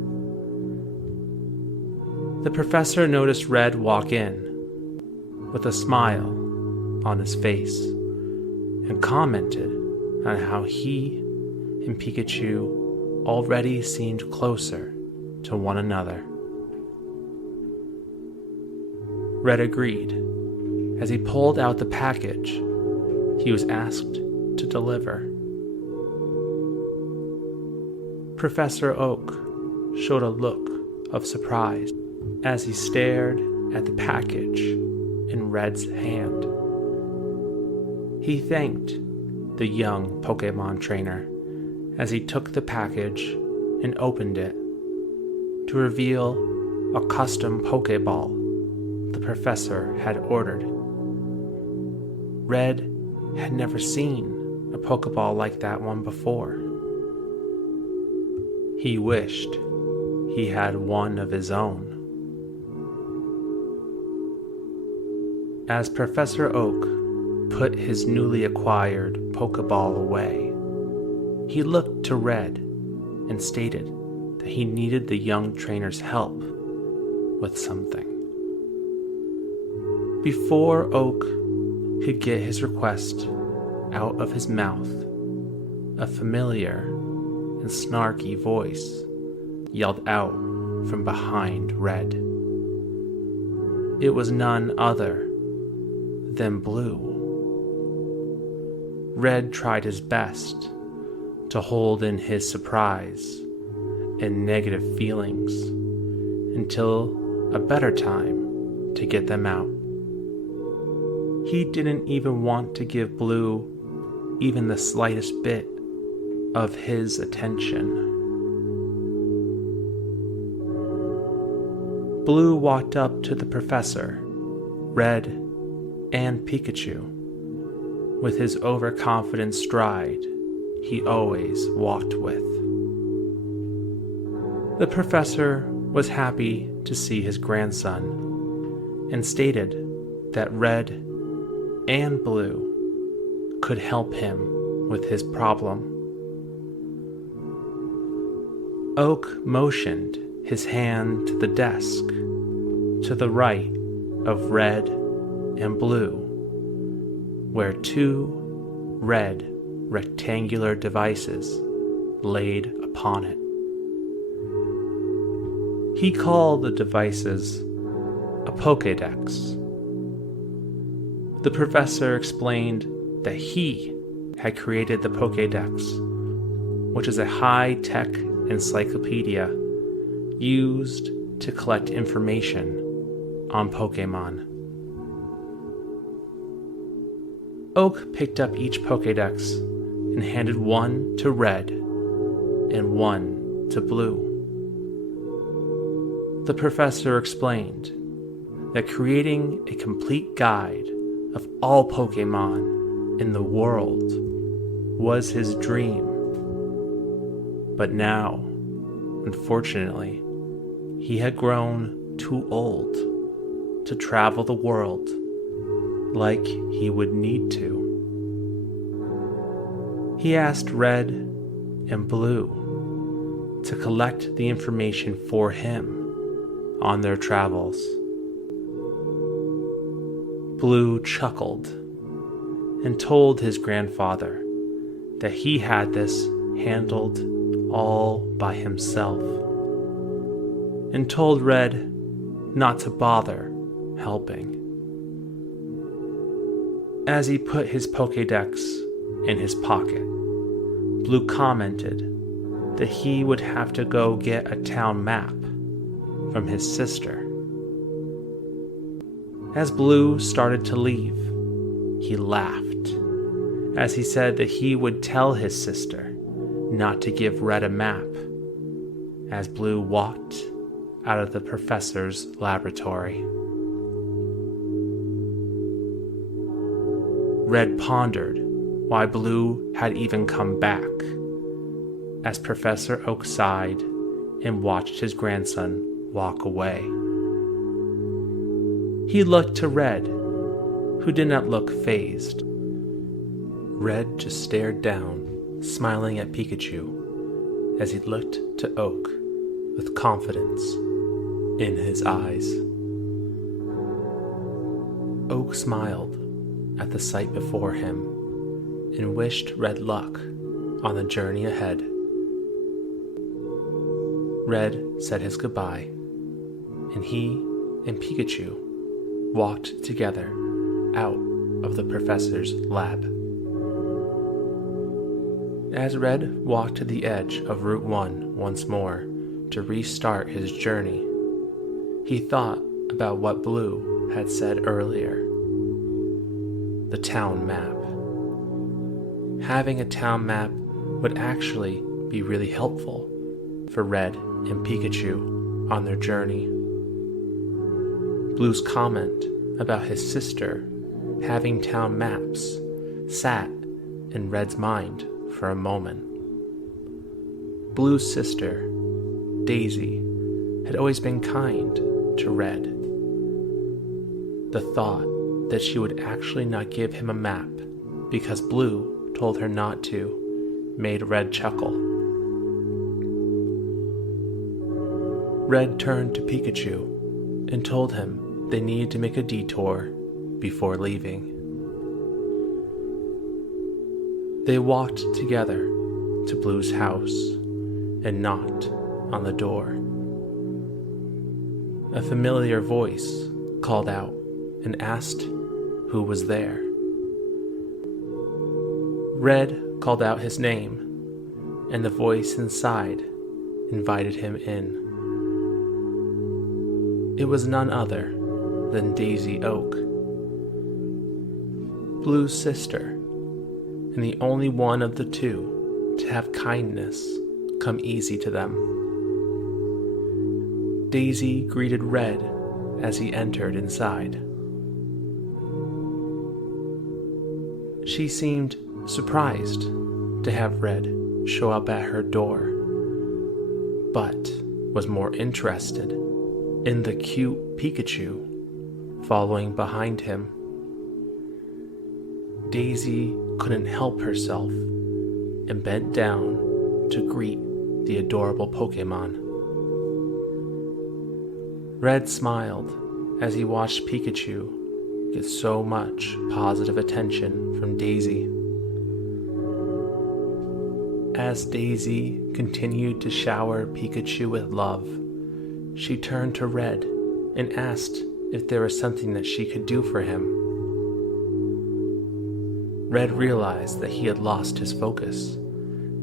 The professor noticed Red walk in with a smile on his face and commented on how he and Pikachu already seemed closer to one another. Red agreed as he pulled out the package he was asked to deliver. Professor Oak showed a look of surprise as he stared at the package in Red's hand. He thanked the young Pokémon trainer as he took the package and opened it to reveal a custom Pokéball the professor had ordered. Red had never seen a Pokéball like that one before. He wished he had one of his own. As Professor Oak put his newly acquired Pokéball away, he looked to Red and stated that he needed the young trainer's help with something. Before Oak could get his request out of his mouth, a familiar and snarky voice yelled out from behind Red. It was none other than Blue. Red tried his best to hold in his surprise and negative feelings until a better time to get them out. He didn't even want to give Blue even the slightest bit of his attention. Blue walked up to the professor, Red, and Pikachu with his overconfident stride he always walked with. The professor was happy to see his grandson and stated that Red and Blue could help him with his problem. Oak motioned his hand to the desk to the right of Red and Blue, where two red rectangular devices laid upon it. He called the devices a Pokédex. The professor explained that he had created the Pokédex, which is a high-tech encyclopedia used to collect information on Pokémon. Oak picked up each Pokédex and handed one to Red and one to Blue. The professor explained that creating a complete guide of all Pokémon in the world was his dream. But now, unfortunately, he had grown too old to travel the world like he would need to. He asked Red and Blue to collect the information for him on their travels. Blue chuckled and told his grandfather that he had this handled all by himself, and told Red not to bother helping. As he put his Pokédex in his pocket, Blue commented that he would have to go get a town map from his sister. As Blue started to leave, he laughed as he said that he would tell his sister not to give Red a map, as Blue walked out of the professor's laboratory. Red pondered why Blue had even come back, as Professor Oak sighed and watched his grandson walk away. He looked to Red, who did not look fazed. Red just stared down, smiling at Pikachu, as he looked to Oak with confidence in his eyes. Oak smiled at the sight before him and wished Red luck on the journey ahead. Red said his goodbye, and he and Pikachu walked together out of the professor's lab. As Red walked to the edge of Route 1 once more to restart his journey, he thought about what Blue had said earlier. The town map. Having a town map would actually be really helpful for Red and Pikachu on their journey. Blue's comment about his sister having town maps sat in Red's mind for a moment. Blue's sister, Daisy, had always been kind to Red. The thought that she would actually not give him a map because Blue told her not to made Red chuckle. Red turned to Pikachu and told him they needed to make a detour before leaving. They walked together to Blue's house and knocked on the door. A familiar voice called out and asked who was there. Red called out his name, and the voice inside invited him in. It was none other than Daisy Oak, Blue's sister, and the only one of the two to have kindness come easy to them. Daisy greeted Red as he entered inside. She seemed surprised to have Red show up at her door, but was more interested in the cute Pikachu following behind him. Daisy couldn't help herself and bent down to greet the adorable Pokémon. Red smiled as he watched Pikachu get so much positive attention from Daisy. As Daisy continued to shower Pikachu with love, she turned to Red and asked if there was something that she could do for him. Red realized that he had lost his focus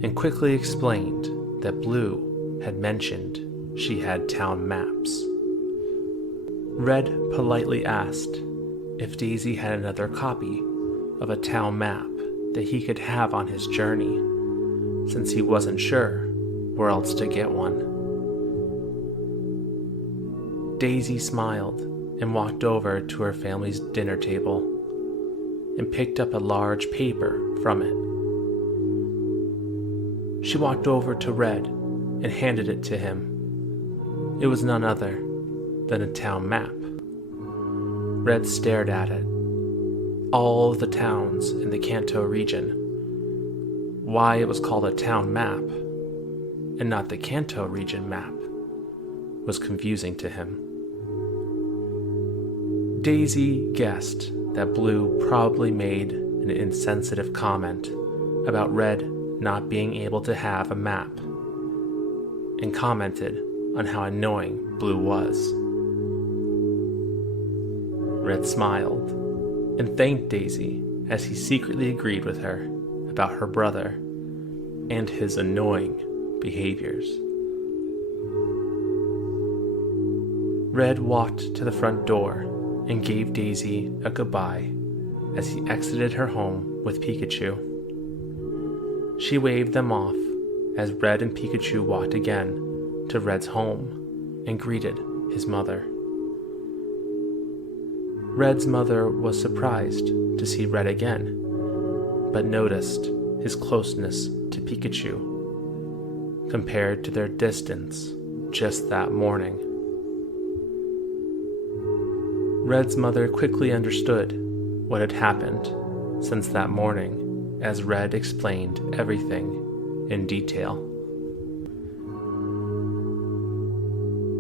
and quickly explained that Blue had mentioned she had town maps. Red politely asked if Daisy had another copy of a town map that he could have on his journey, since he wasn't sure where else to get one. Daisy smiled and walked over to her family's dinner table and picked up a large paper from it. She walked over to Red and handed it to him. It was none other than a town map. Red stared at it. All of the towns in the Kanto region. Why it was called a town map and not the Kanto region map was confusing to him. Daisy guessed that Blue probably made an insensitive comment about Red not being able to have a map, and commented on how annoying Blue was. Red smiled and thanked Daisy as he secretly agreed with her about her brother and his annoying behaviors. Red walked to the front door and gave Daisy a goodbye as he exited her home with Pikachu. She waved them off as Red and Pikachu walked again to Red's home and greeted his mother. Red's mother was surprised to see Red again, but noticed his closeness to Pikachu compared to their distance just that morning. Red's mother quickly understood what had happened since that morning as Red explained everything in detail.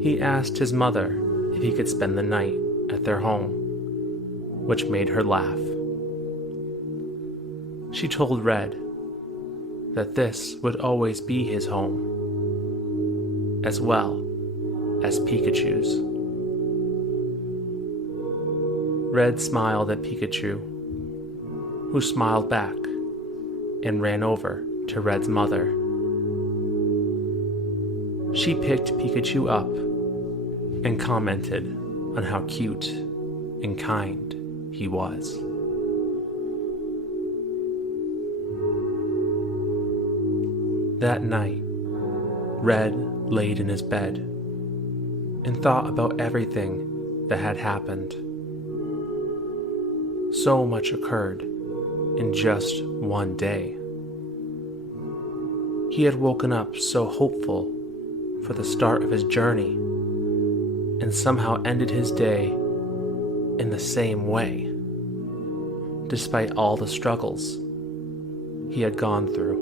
He asked his mother if he could spend the night at their home, which made her laugh. She told Red that this would always be his home, as well as Pikachu's. Red smiled at Pikachu, who smiled back and ran over to Red's mother. She picked Pikachu up and commented on how cute and kind he was. That night, Red laid in his bed and thought about everything that had happened. So much occurred in just one day. He had woken up so hopeful for the start of his journey and somehow ended his day in the same way, despite all the struggles he had gone through.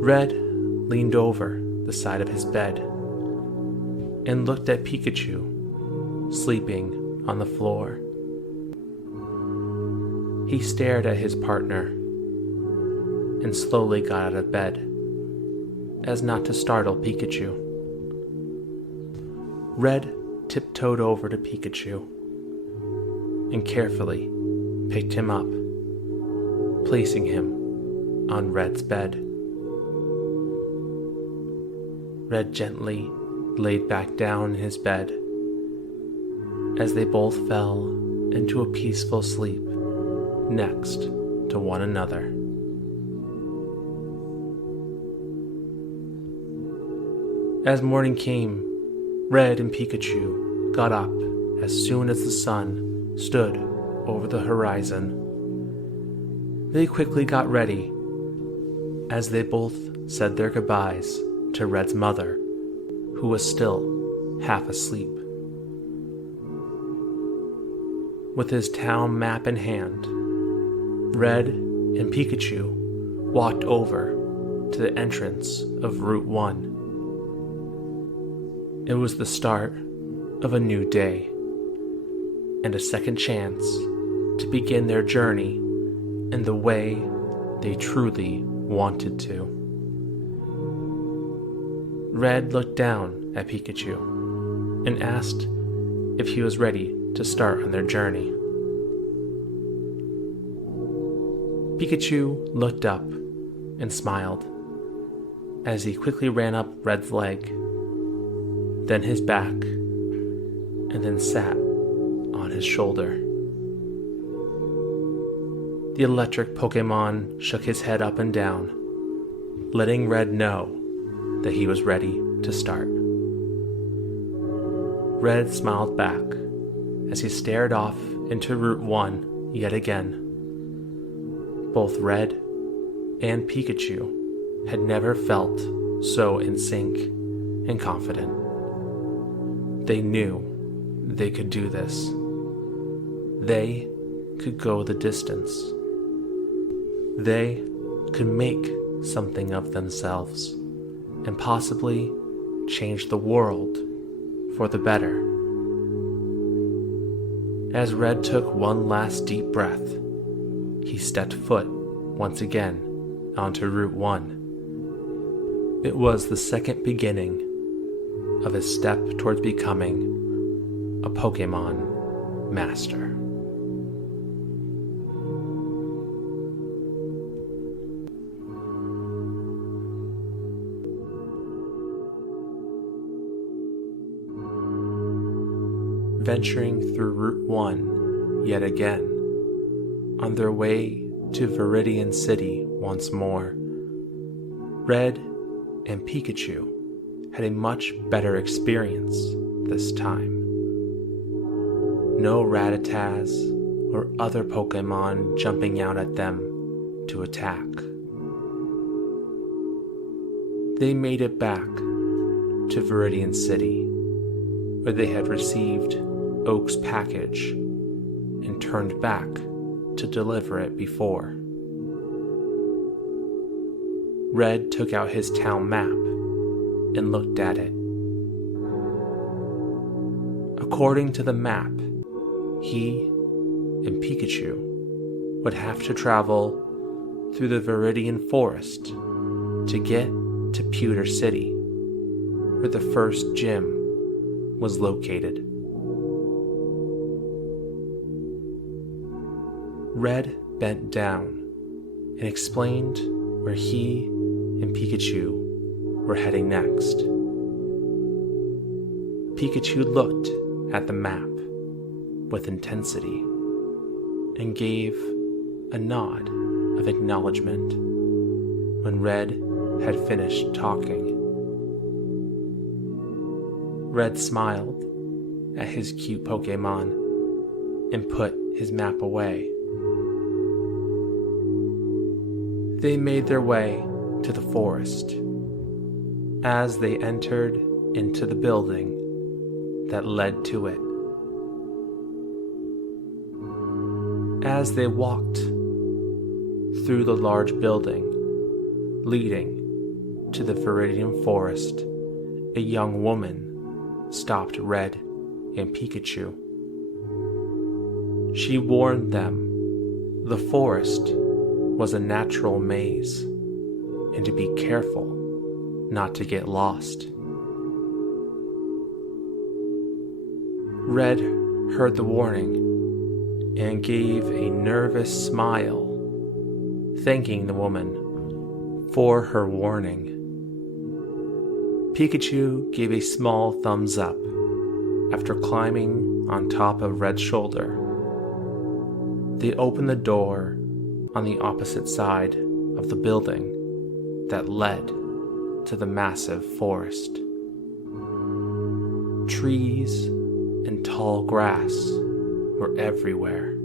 Red leaned over the side of his bed and looked at Pikachu sleeping on the floor. He stared at his partner and slowly got out of bed as not to startle Pikachu. Red tiptoed over to Pikachu and carefully picked him up, placing him on Red's bed. Red gently laid back down in his bed as they both fell into a peaceful sleep next to one another. As morning came, Red and Pikachu got up as soon as the sun stood over the horizon. They quickly got ready as they both said their goodbyes to Red's mother, who was still half asleep. With his town map in hand, Red and Pikachu walked over to the entrance of Route 1. It was the start of a new day and a second chance to begin their journey in the way they truly wanted to. Red looked down at Pikachu and asked if he was ready to start on their journey. Pikachu looked up and smiled as he quickly ran up Red's leg. then his back, and then sat on his shoulder. The electric Pokémon shook his head up and down, letting Red know that he was ready to start. Red smiled back as he stared off into Route 1 yet again. Both Red and Pikachu had never felt so in sync and confident. They knew they could do this. They could go the distance. They could make something of themselves and possibly change the world for the better. As Red took one last deep breath, he stepped foot once again onto Route 1. It was the second beginning of his step towards becoming a Pokémon Master. Venturing through Route 1 yet again, on their way to Viridian City once more, Red and Pikachu had a much better experience this time. No Rattatas or other Pokémon jumping out at them to attack. They made it back to Viridian City, where they had received Oak's package and turned back to deliver it before. Red took out his town map and looked at it. According to the map, he and Pikachu would have to travel through the Viridian Forest to get to Pewter City, where the first gym was located. Red bent down and explained where he and Pikachu were heading next. Pikachu looked at the map with intensity and gave a nod of acknowledgement when Red had finished talking. Red smiled at his cute Pokémon and put his map away. They made their way to the forest. As they entered into the building that led to it. As they walked through the large building leading to the Viridian Forest, a young woman stopped Red and Pikachu. She warned them the forest was a natural maze and to be careful not to get lost. Red heard the warning and gave a nervous smile, thanking the woman for her warning. Pikachu gave a small thumbs up after climbing on top of Red's shoulder. They opened the door on the opposite side of the building that led to the massive forest. Trees and tall grass were everywhere,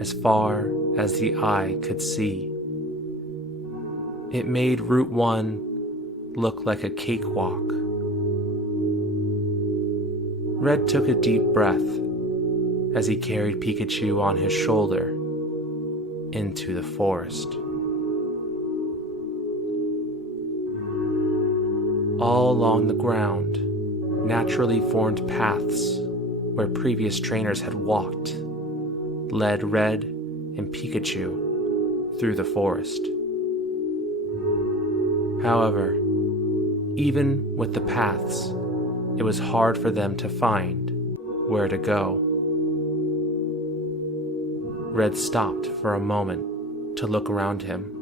as far as the eye could see. It made Route 1 look like a cakewalk. Red took a deep breath as he carried Pikachu on his shoulder into the forest. All along the ground, naturally formed paths where previous trainers had walked led Red and Pikachu through the forest. However, even with the paths, it was hard for them to find where to go. Red stopped for a moment to look around him.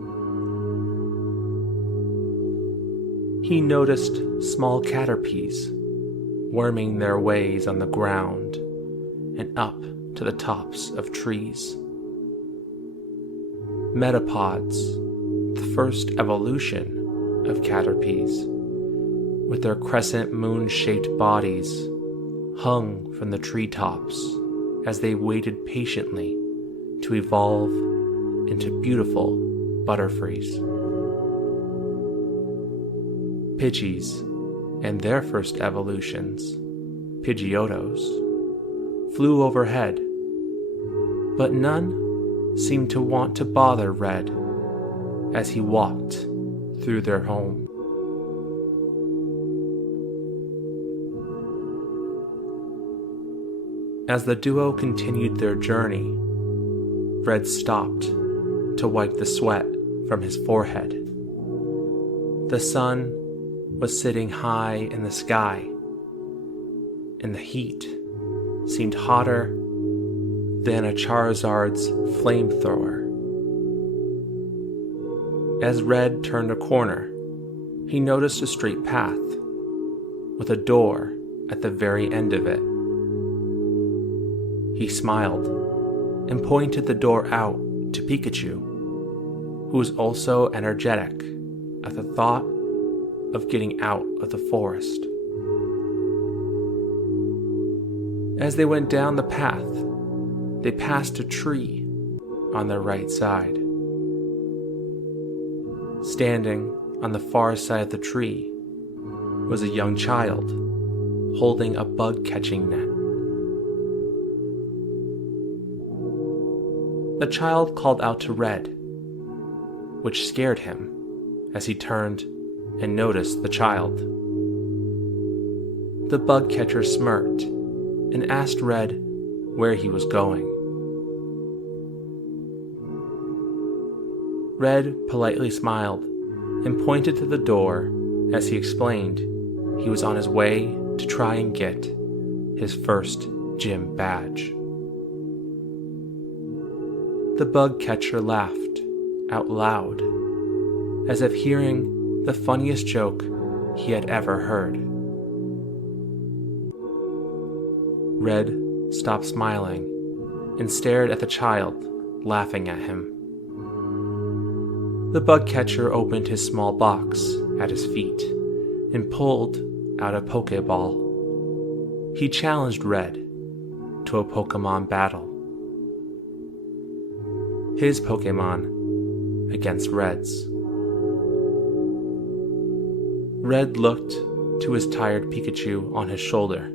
He noticed small caterpies worming their ways on the ground and up to the tops of trees. Metapods, the first evolution of caterpies, with their crescent moon-shaped bodies, hung from the treetops as they waited patiently to evolve into beautiful butterfrees. Pidgeys and their first evolutions, Pidgeotos, flew overhead, but none seemed to want to bother Red as he walked through their home. As the duo continued their journey, Red stopped to wipe the sweat from his forehead. The sun was sitting high in the sky, and the heat seemed hotter than a Charizard's flamethrower. As Red turned a corner, he noticed a straight path with a door at the very end of it. He smiled and pointed the door out to Pikachu, who was also energetic at the thought of getting out of the forest. As they went down the path, they passed a tree on their right side. Standing on the far side of the tree was a young child holding a bug-catching net. The child called out to Red, which scared him as he turned and noticed the child. The bug catcher smirked and asked Red where he was going. Red politely smiled and pointed to the door as he explained he was on his way to try and get his first gym badge. The bug catcher laughed out loud, as if hearing the funniest joke he had ever heard. Red stopped smiling and stared at the child, laughing at him. The bug catcher opened his small box at his feet and pulled out a Pokeball. He challenged Red to a Pokémon battle. His Pokémon against Red's. Red looked to his tired Pikachu on his shoulder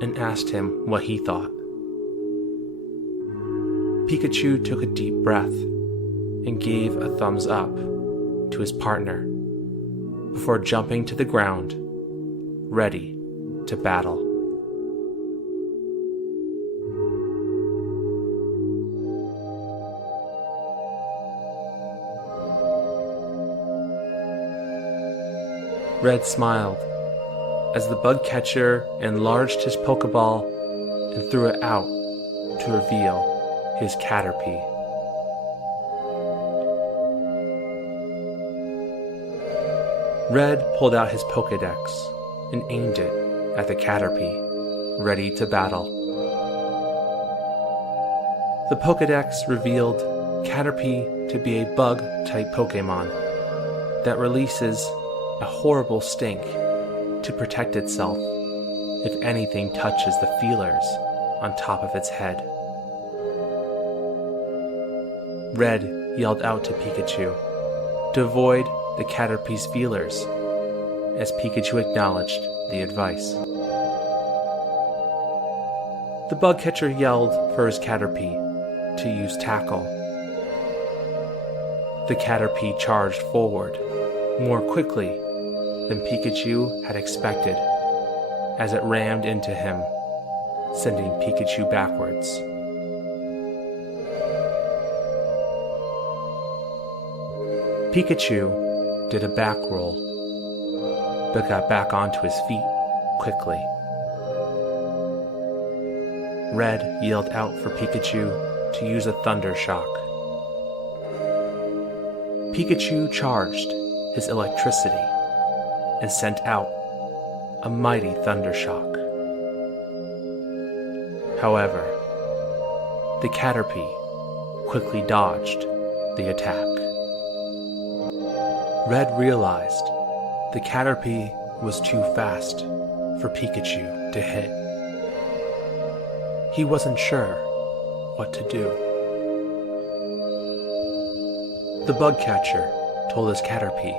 and asked him what he thought. Pikachu took a deep breath and gave a thumbs up to his partner before jumping to the ground, ready to battle. Red smiled as the bug catcher enlarged his Pokeball and threw it out to reveal his Caterpie. Red pulled out his Pokédex and aimed it at the Caterpie, ready to battle. The Pokédex revealed Caterpie to be a bug-type Pokémon that releases a horrible stink to protect itself if anything touches the feelers on top of its head. Red yelled out to Pikachu to avoid the Caterpie's feelers as Pikachu acknowledged the advice. The bug catcher yelled for his Caterpie to use Tackle. The Caterpie charged forward more quickly than Pikachu had expected as it rammed into him, sending Pikachu backwards. Pikachu did a back roll, but got back onto his feet quickly. Red yelled out for Pikachu to use a Thunder Shock. Pikachu charged his electricity and sent out a mighty thundershock. However, the Caterpie quickly dodged the attack. Red realized the Caterpie was too fast for Pikachu to hit. He wasn't sure what to do. The bug catcher told his Caterpie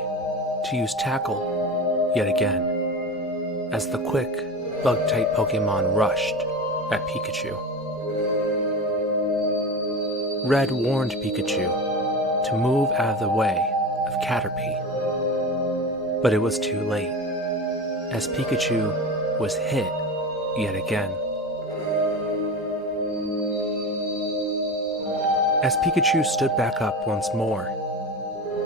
to use Tackle yet again, as the quick bug-type Pokémon rushed at Pikachu. Red warned Pikachu to move out of the way of Caterpie, but it was too late, as Pikachu was hit yet again. As Pikachu stood back up once more,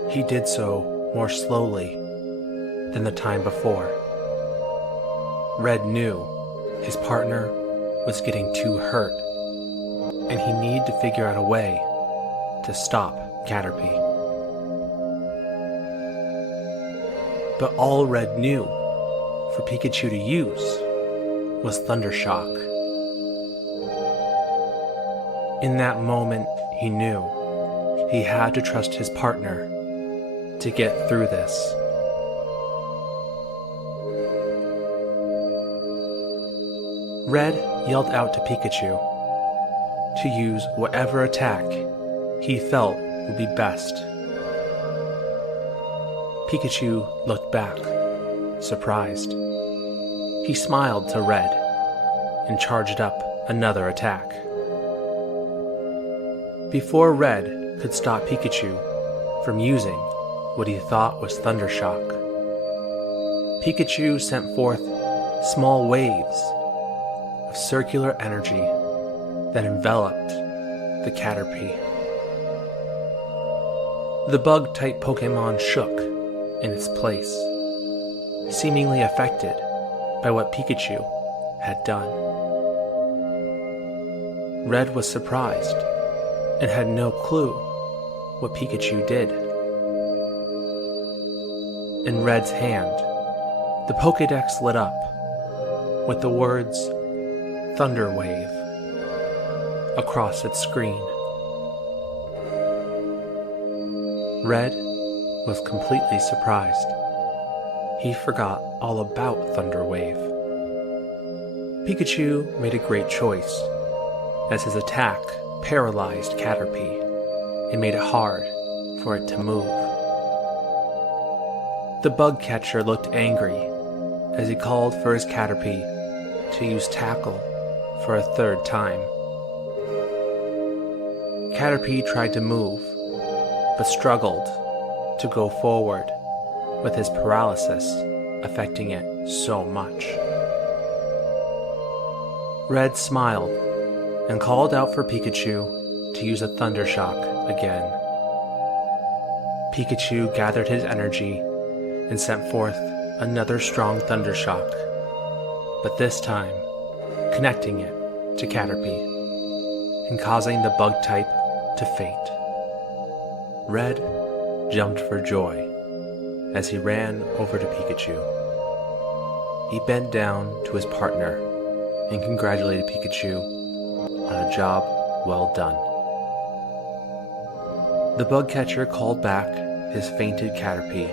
he did so more slowly than the time before. Red knew his partner was getting too hurt, and he needed to figure out a way to stop Caterpie. But all Red knew for Pikachu to use was Thundershock. In that moment, he knew he had to trust his partner to get through this. Red yelled out to Pikachu to use whatever attack he felt would be best. Pikachu looked back, surprised. He smiled to Red and charged up another attack. Before Red could stop Pikachu from using what he thought was Thundershock, Pikachu sent forth small waves of circular energy that enveloped the Caterpie. The bug-type Pokémon shook in its place, seemingly affected by what Pikachu had done. Red was surprised and had no clue what Pikachu did. In Red's hand, the Pokédex lit up with the words Thunder Wave across its screen. Red was completely surprised. He forgot all about Thunder Wave. Pikachu made a great choice, as his attack paralyzed Caterpie and made it hard for it to move. The bug catcher looked angry as he called for his Caterpie to use Tackle for a third time. Caterpie tried to move, but struggled to go forward with his paralysis affecting it so much. Red smiled and called out for Pikachu to use a Thundershock again. Pikachu gathered his energy and sent forth another strong Thundershock, but this time connecting it to Caterpie and causing the bug type to faint. Red jumped for joy as he ran over to Pikachu. He bent down to his partner and congratulated Pikachu on a job well done. The bug catcher called back his fainted Caterpie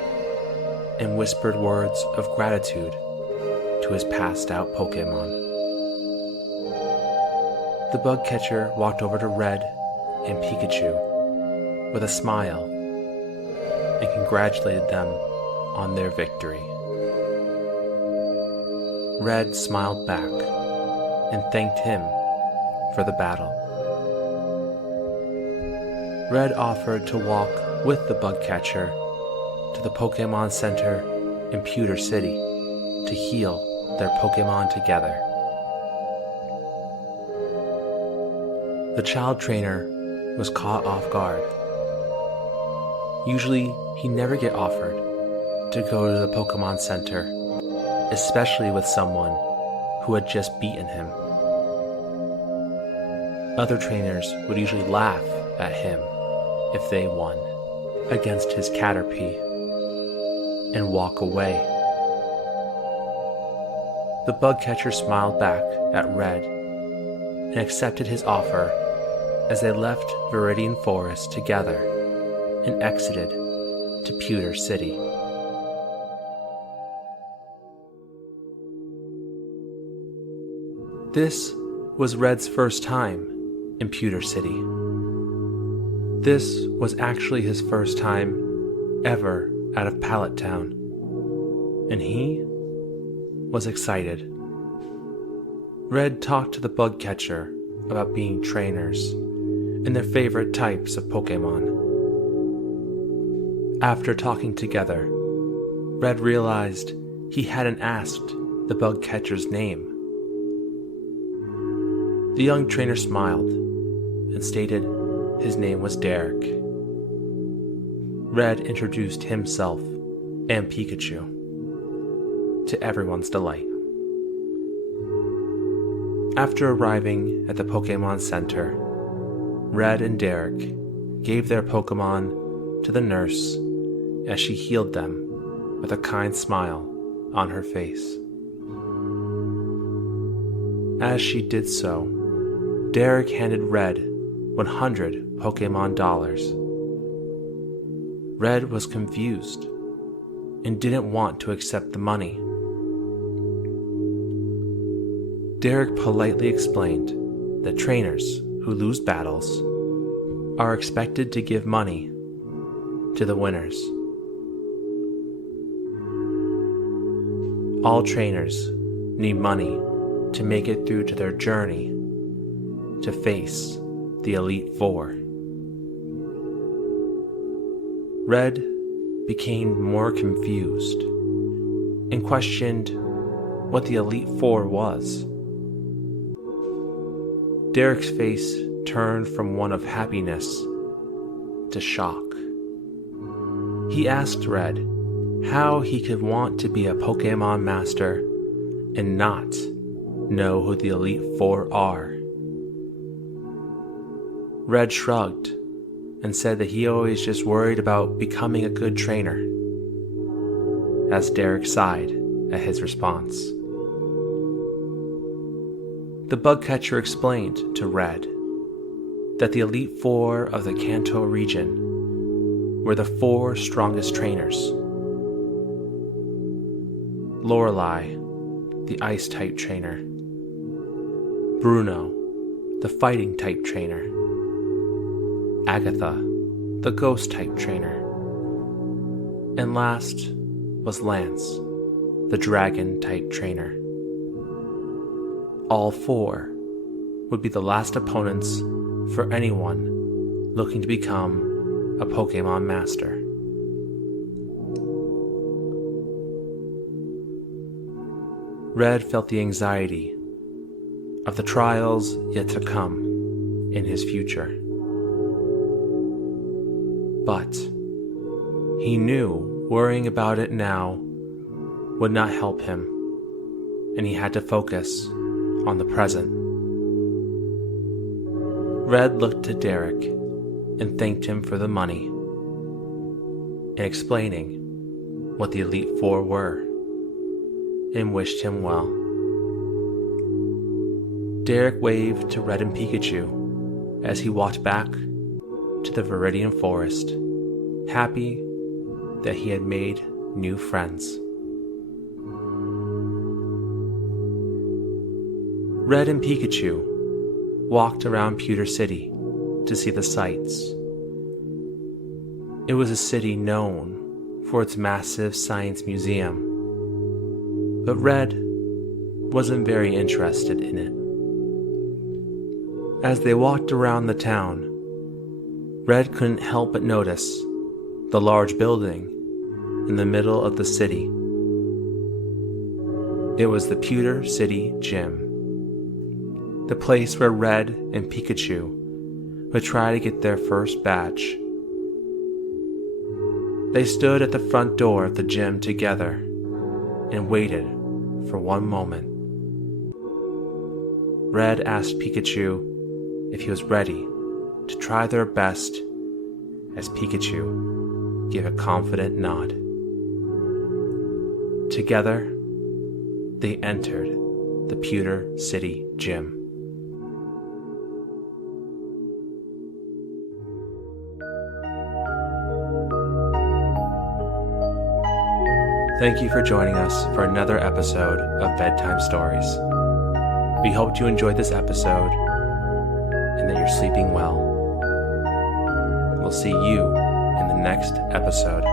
and whispered words of gratitude to his passed out Pokémon. The bug catcher walked over to Red and Pikachu with a smile and congratulated them on their victory. Red smiled back and thanked him for the battle. Red offered to walk with the bug catcher to the Pokémon Center in Pewter City to heal their Pokémon together. The child trainer was caught off guard. Usually, he never get offered to go to the Pokémon Center, especially with someone who had just beaten him. Other trainers would usually laugh at him if they won against his Caterpie and walk away. The bug catcher smiled back at Red and accepted his offer as they left Viridian Forest together and exited to Pewter City. This was Red's first time in Pewter City. This was actually his first time ever out of Pallet Town, and he was excited. Red talked to the bug catcher about being trainers and their favorite types of Pokémon. After talking together, Red realized he hadn't asked the bug catcher's name. The young trainer smiled and stated his name was Derek. Red introduced himself and Pikachu, to everyone's delight. After arriving at the Pokémon Center, Red and Derek gave their Pokémon to the nurse as she healed them with a kind smile on her face. As she did so, Derek handed Red 100 Pokémon dollars. Red was confused and didn't want to accept the money. Derek politely explained that trainers who lose battles are expected to give money to the winners. All trainers need money to make it through to their journey to face the Elite Four. Red became more confused and questioned what the Elite Four was. Derek's face turned from one of happiness to shock. He asked Red how he could want to be a Pokémon Master and not know who the Elite Four are. Red shrugged and said that he always just worried about becoming a good trainer, as Derek sighed at his response. The bug catcher explained to Red that the Elite Four of the Kanto region were the 4 strongest trainers. Lorelei, the Ice-type trainer. Bruno, the Fighting-type trainer. Agatha, the Ghost-type trainer. And last was Lance, the Dragon-type trainer. All 4 would be the last opponents for anyone looking to become a Pokémon Master. Red felt the anxiety of the trials yet to come in his future. But he knew worrying about it now would not help him, and he had to focus on the present. Red looked to Derek and thanked him for the money and explaining what the Elite Four were, and wished him well. Derek waved to Red and Pikachu as he walked back to the Viridian Forest, happy that he had made new friends. Red and Pikachu walked around Pewter City to see the sights. It was a city known for its massive science museum, but Red wasn't very interested in it. As they walked around the town, Red couldn't help but notice the large building in the middle of the city. It was the Pewter City Gym, the place where Red and Pikachu would try to get their first badge. They stood at the front door of the gym together and waited for one moment. Red asked Pikachu if he was ready to try their best, as Pikachu gave a confident nod. Together, they entered the Pewter City Gym. Thank you for joining us for another episode of Bedtime Stories. We hope you enjoyed this episode and that you're sleeping well. We'll see you in the next episode.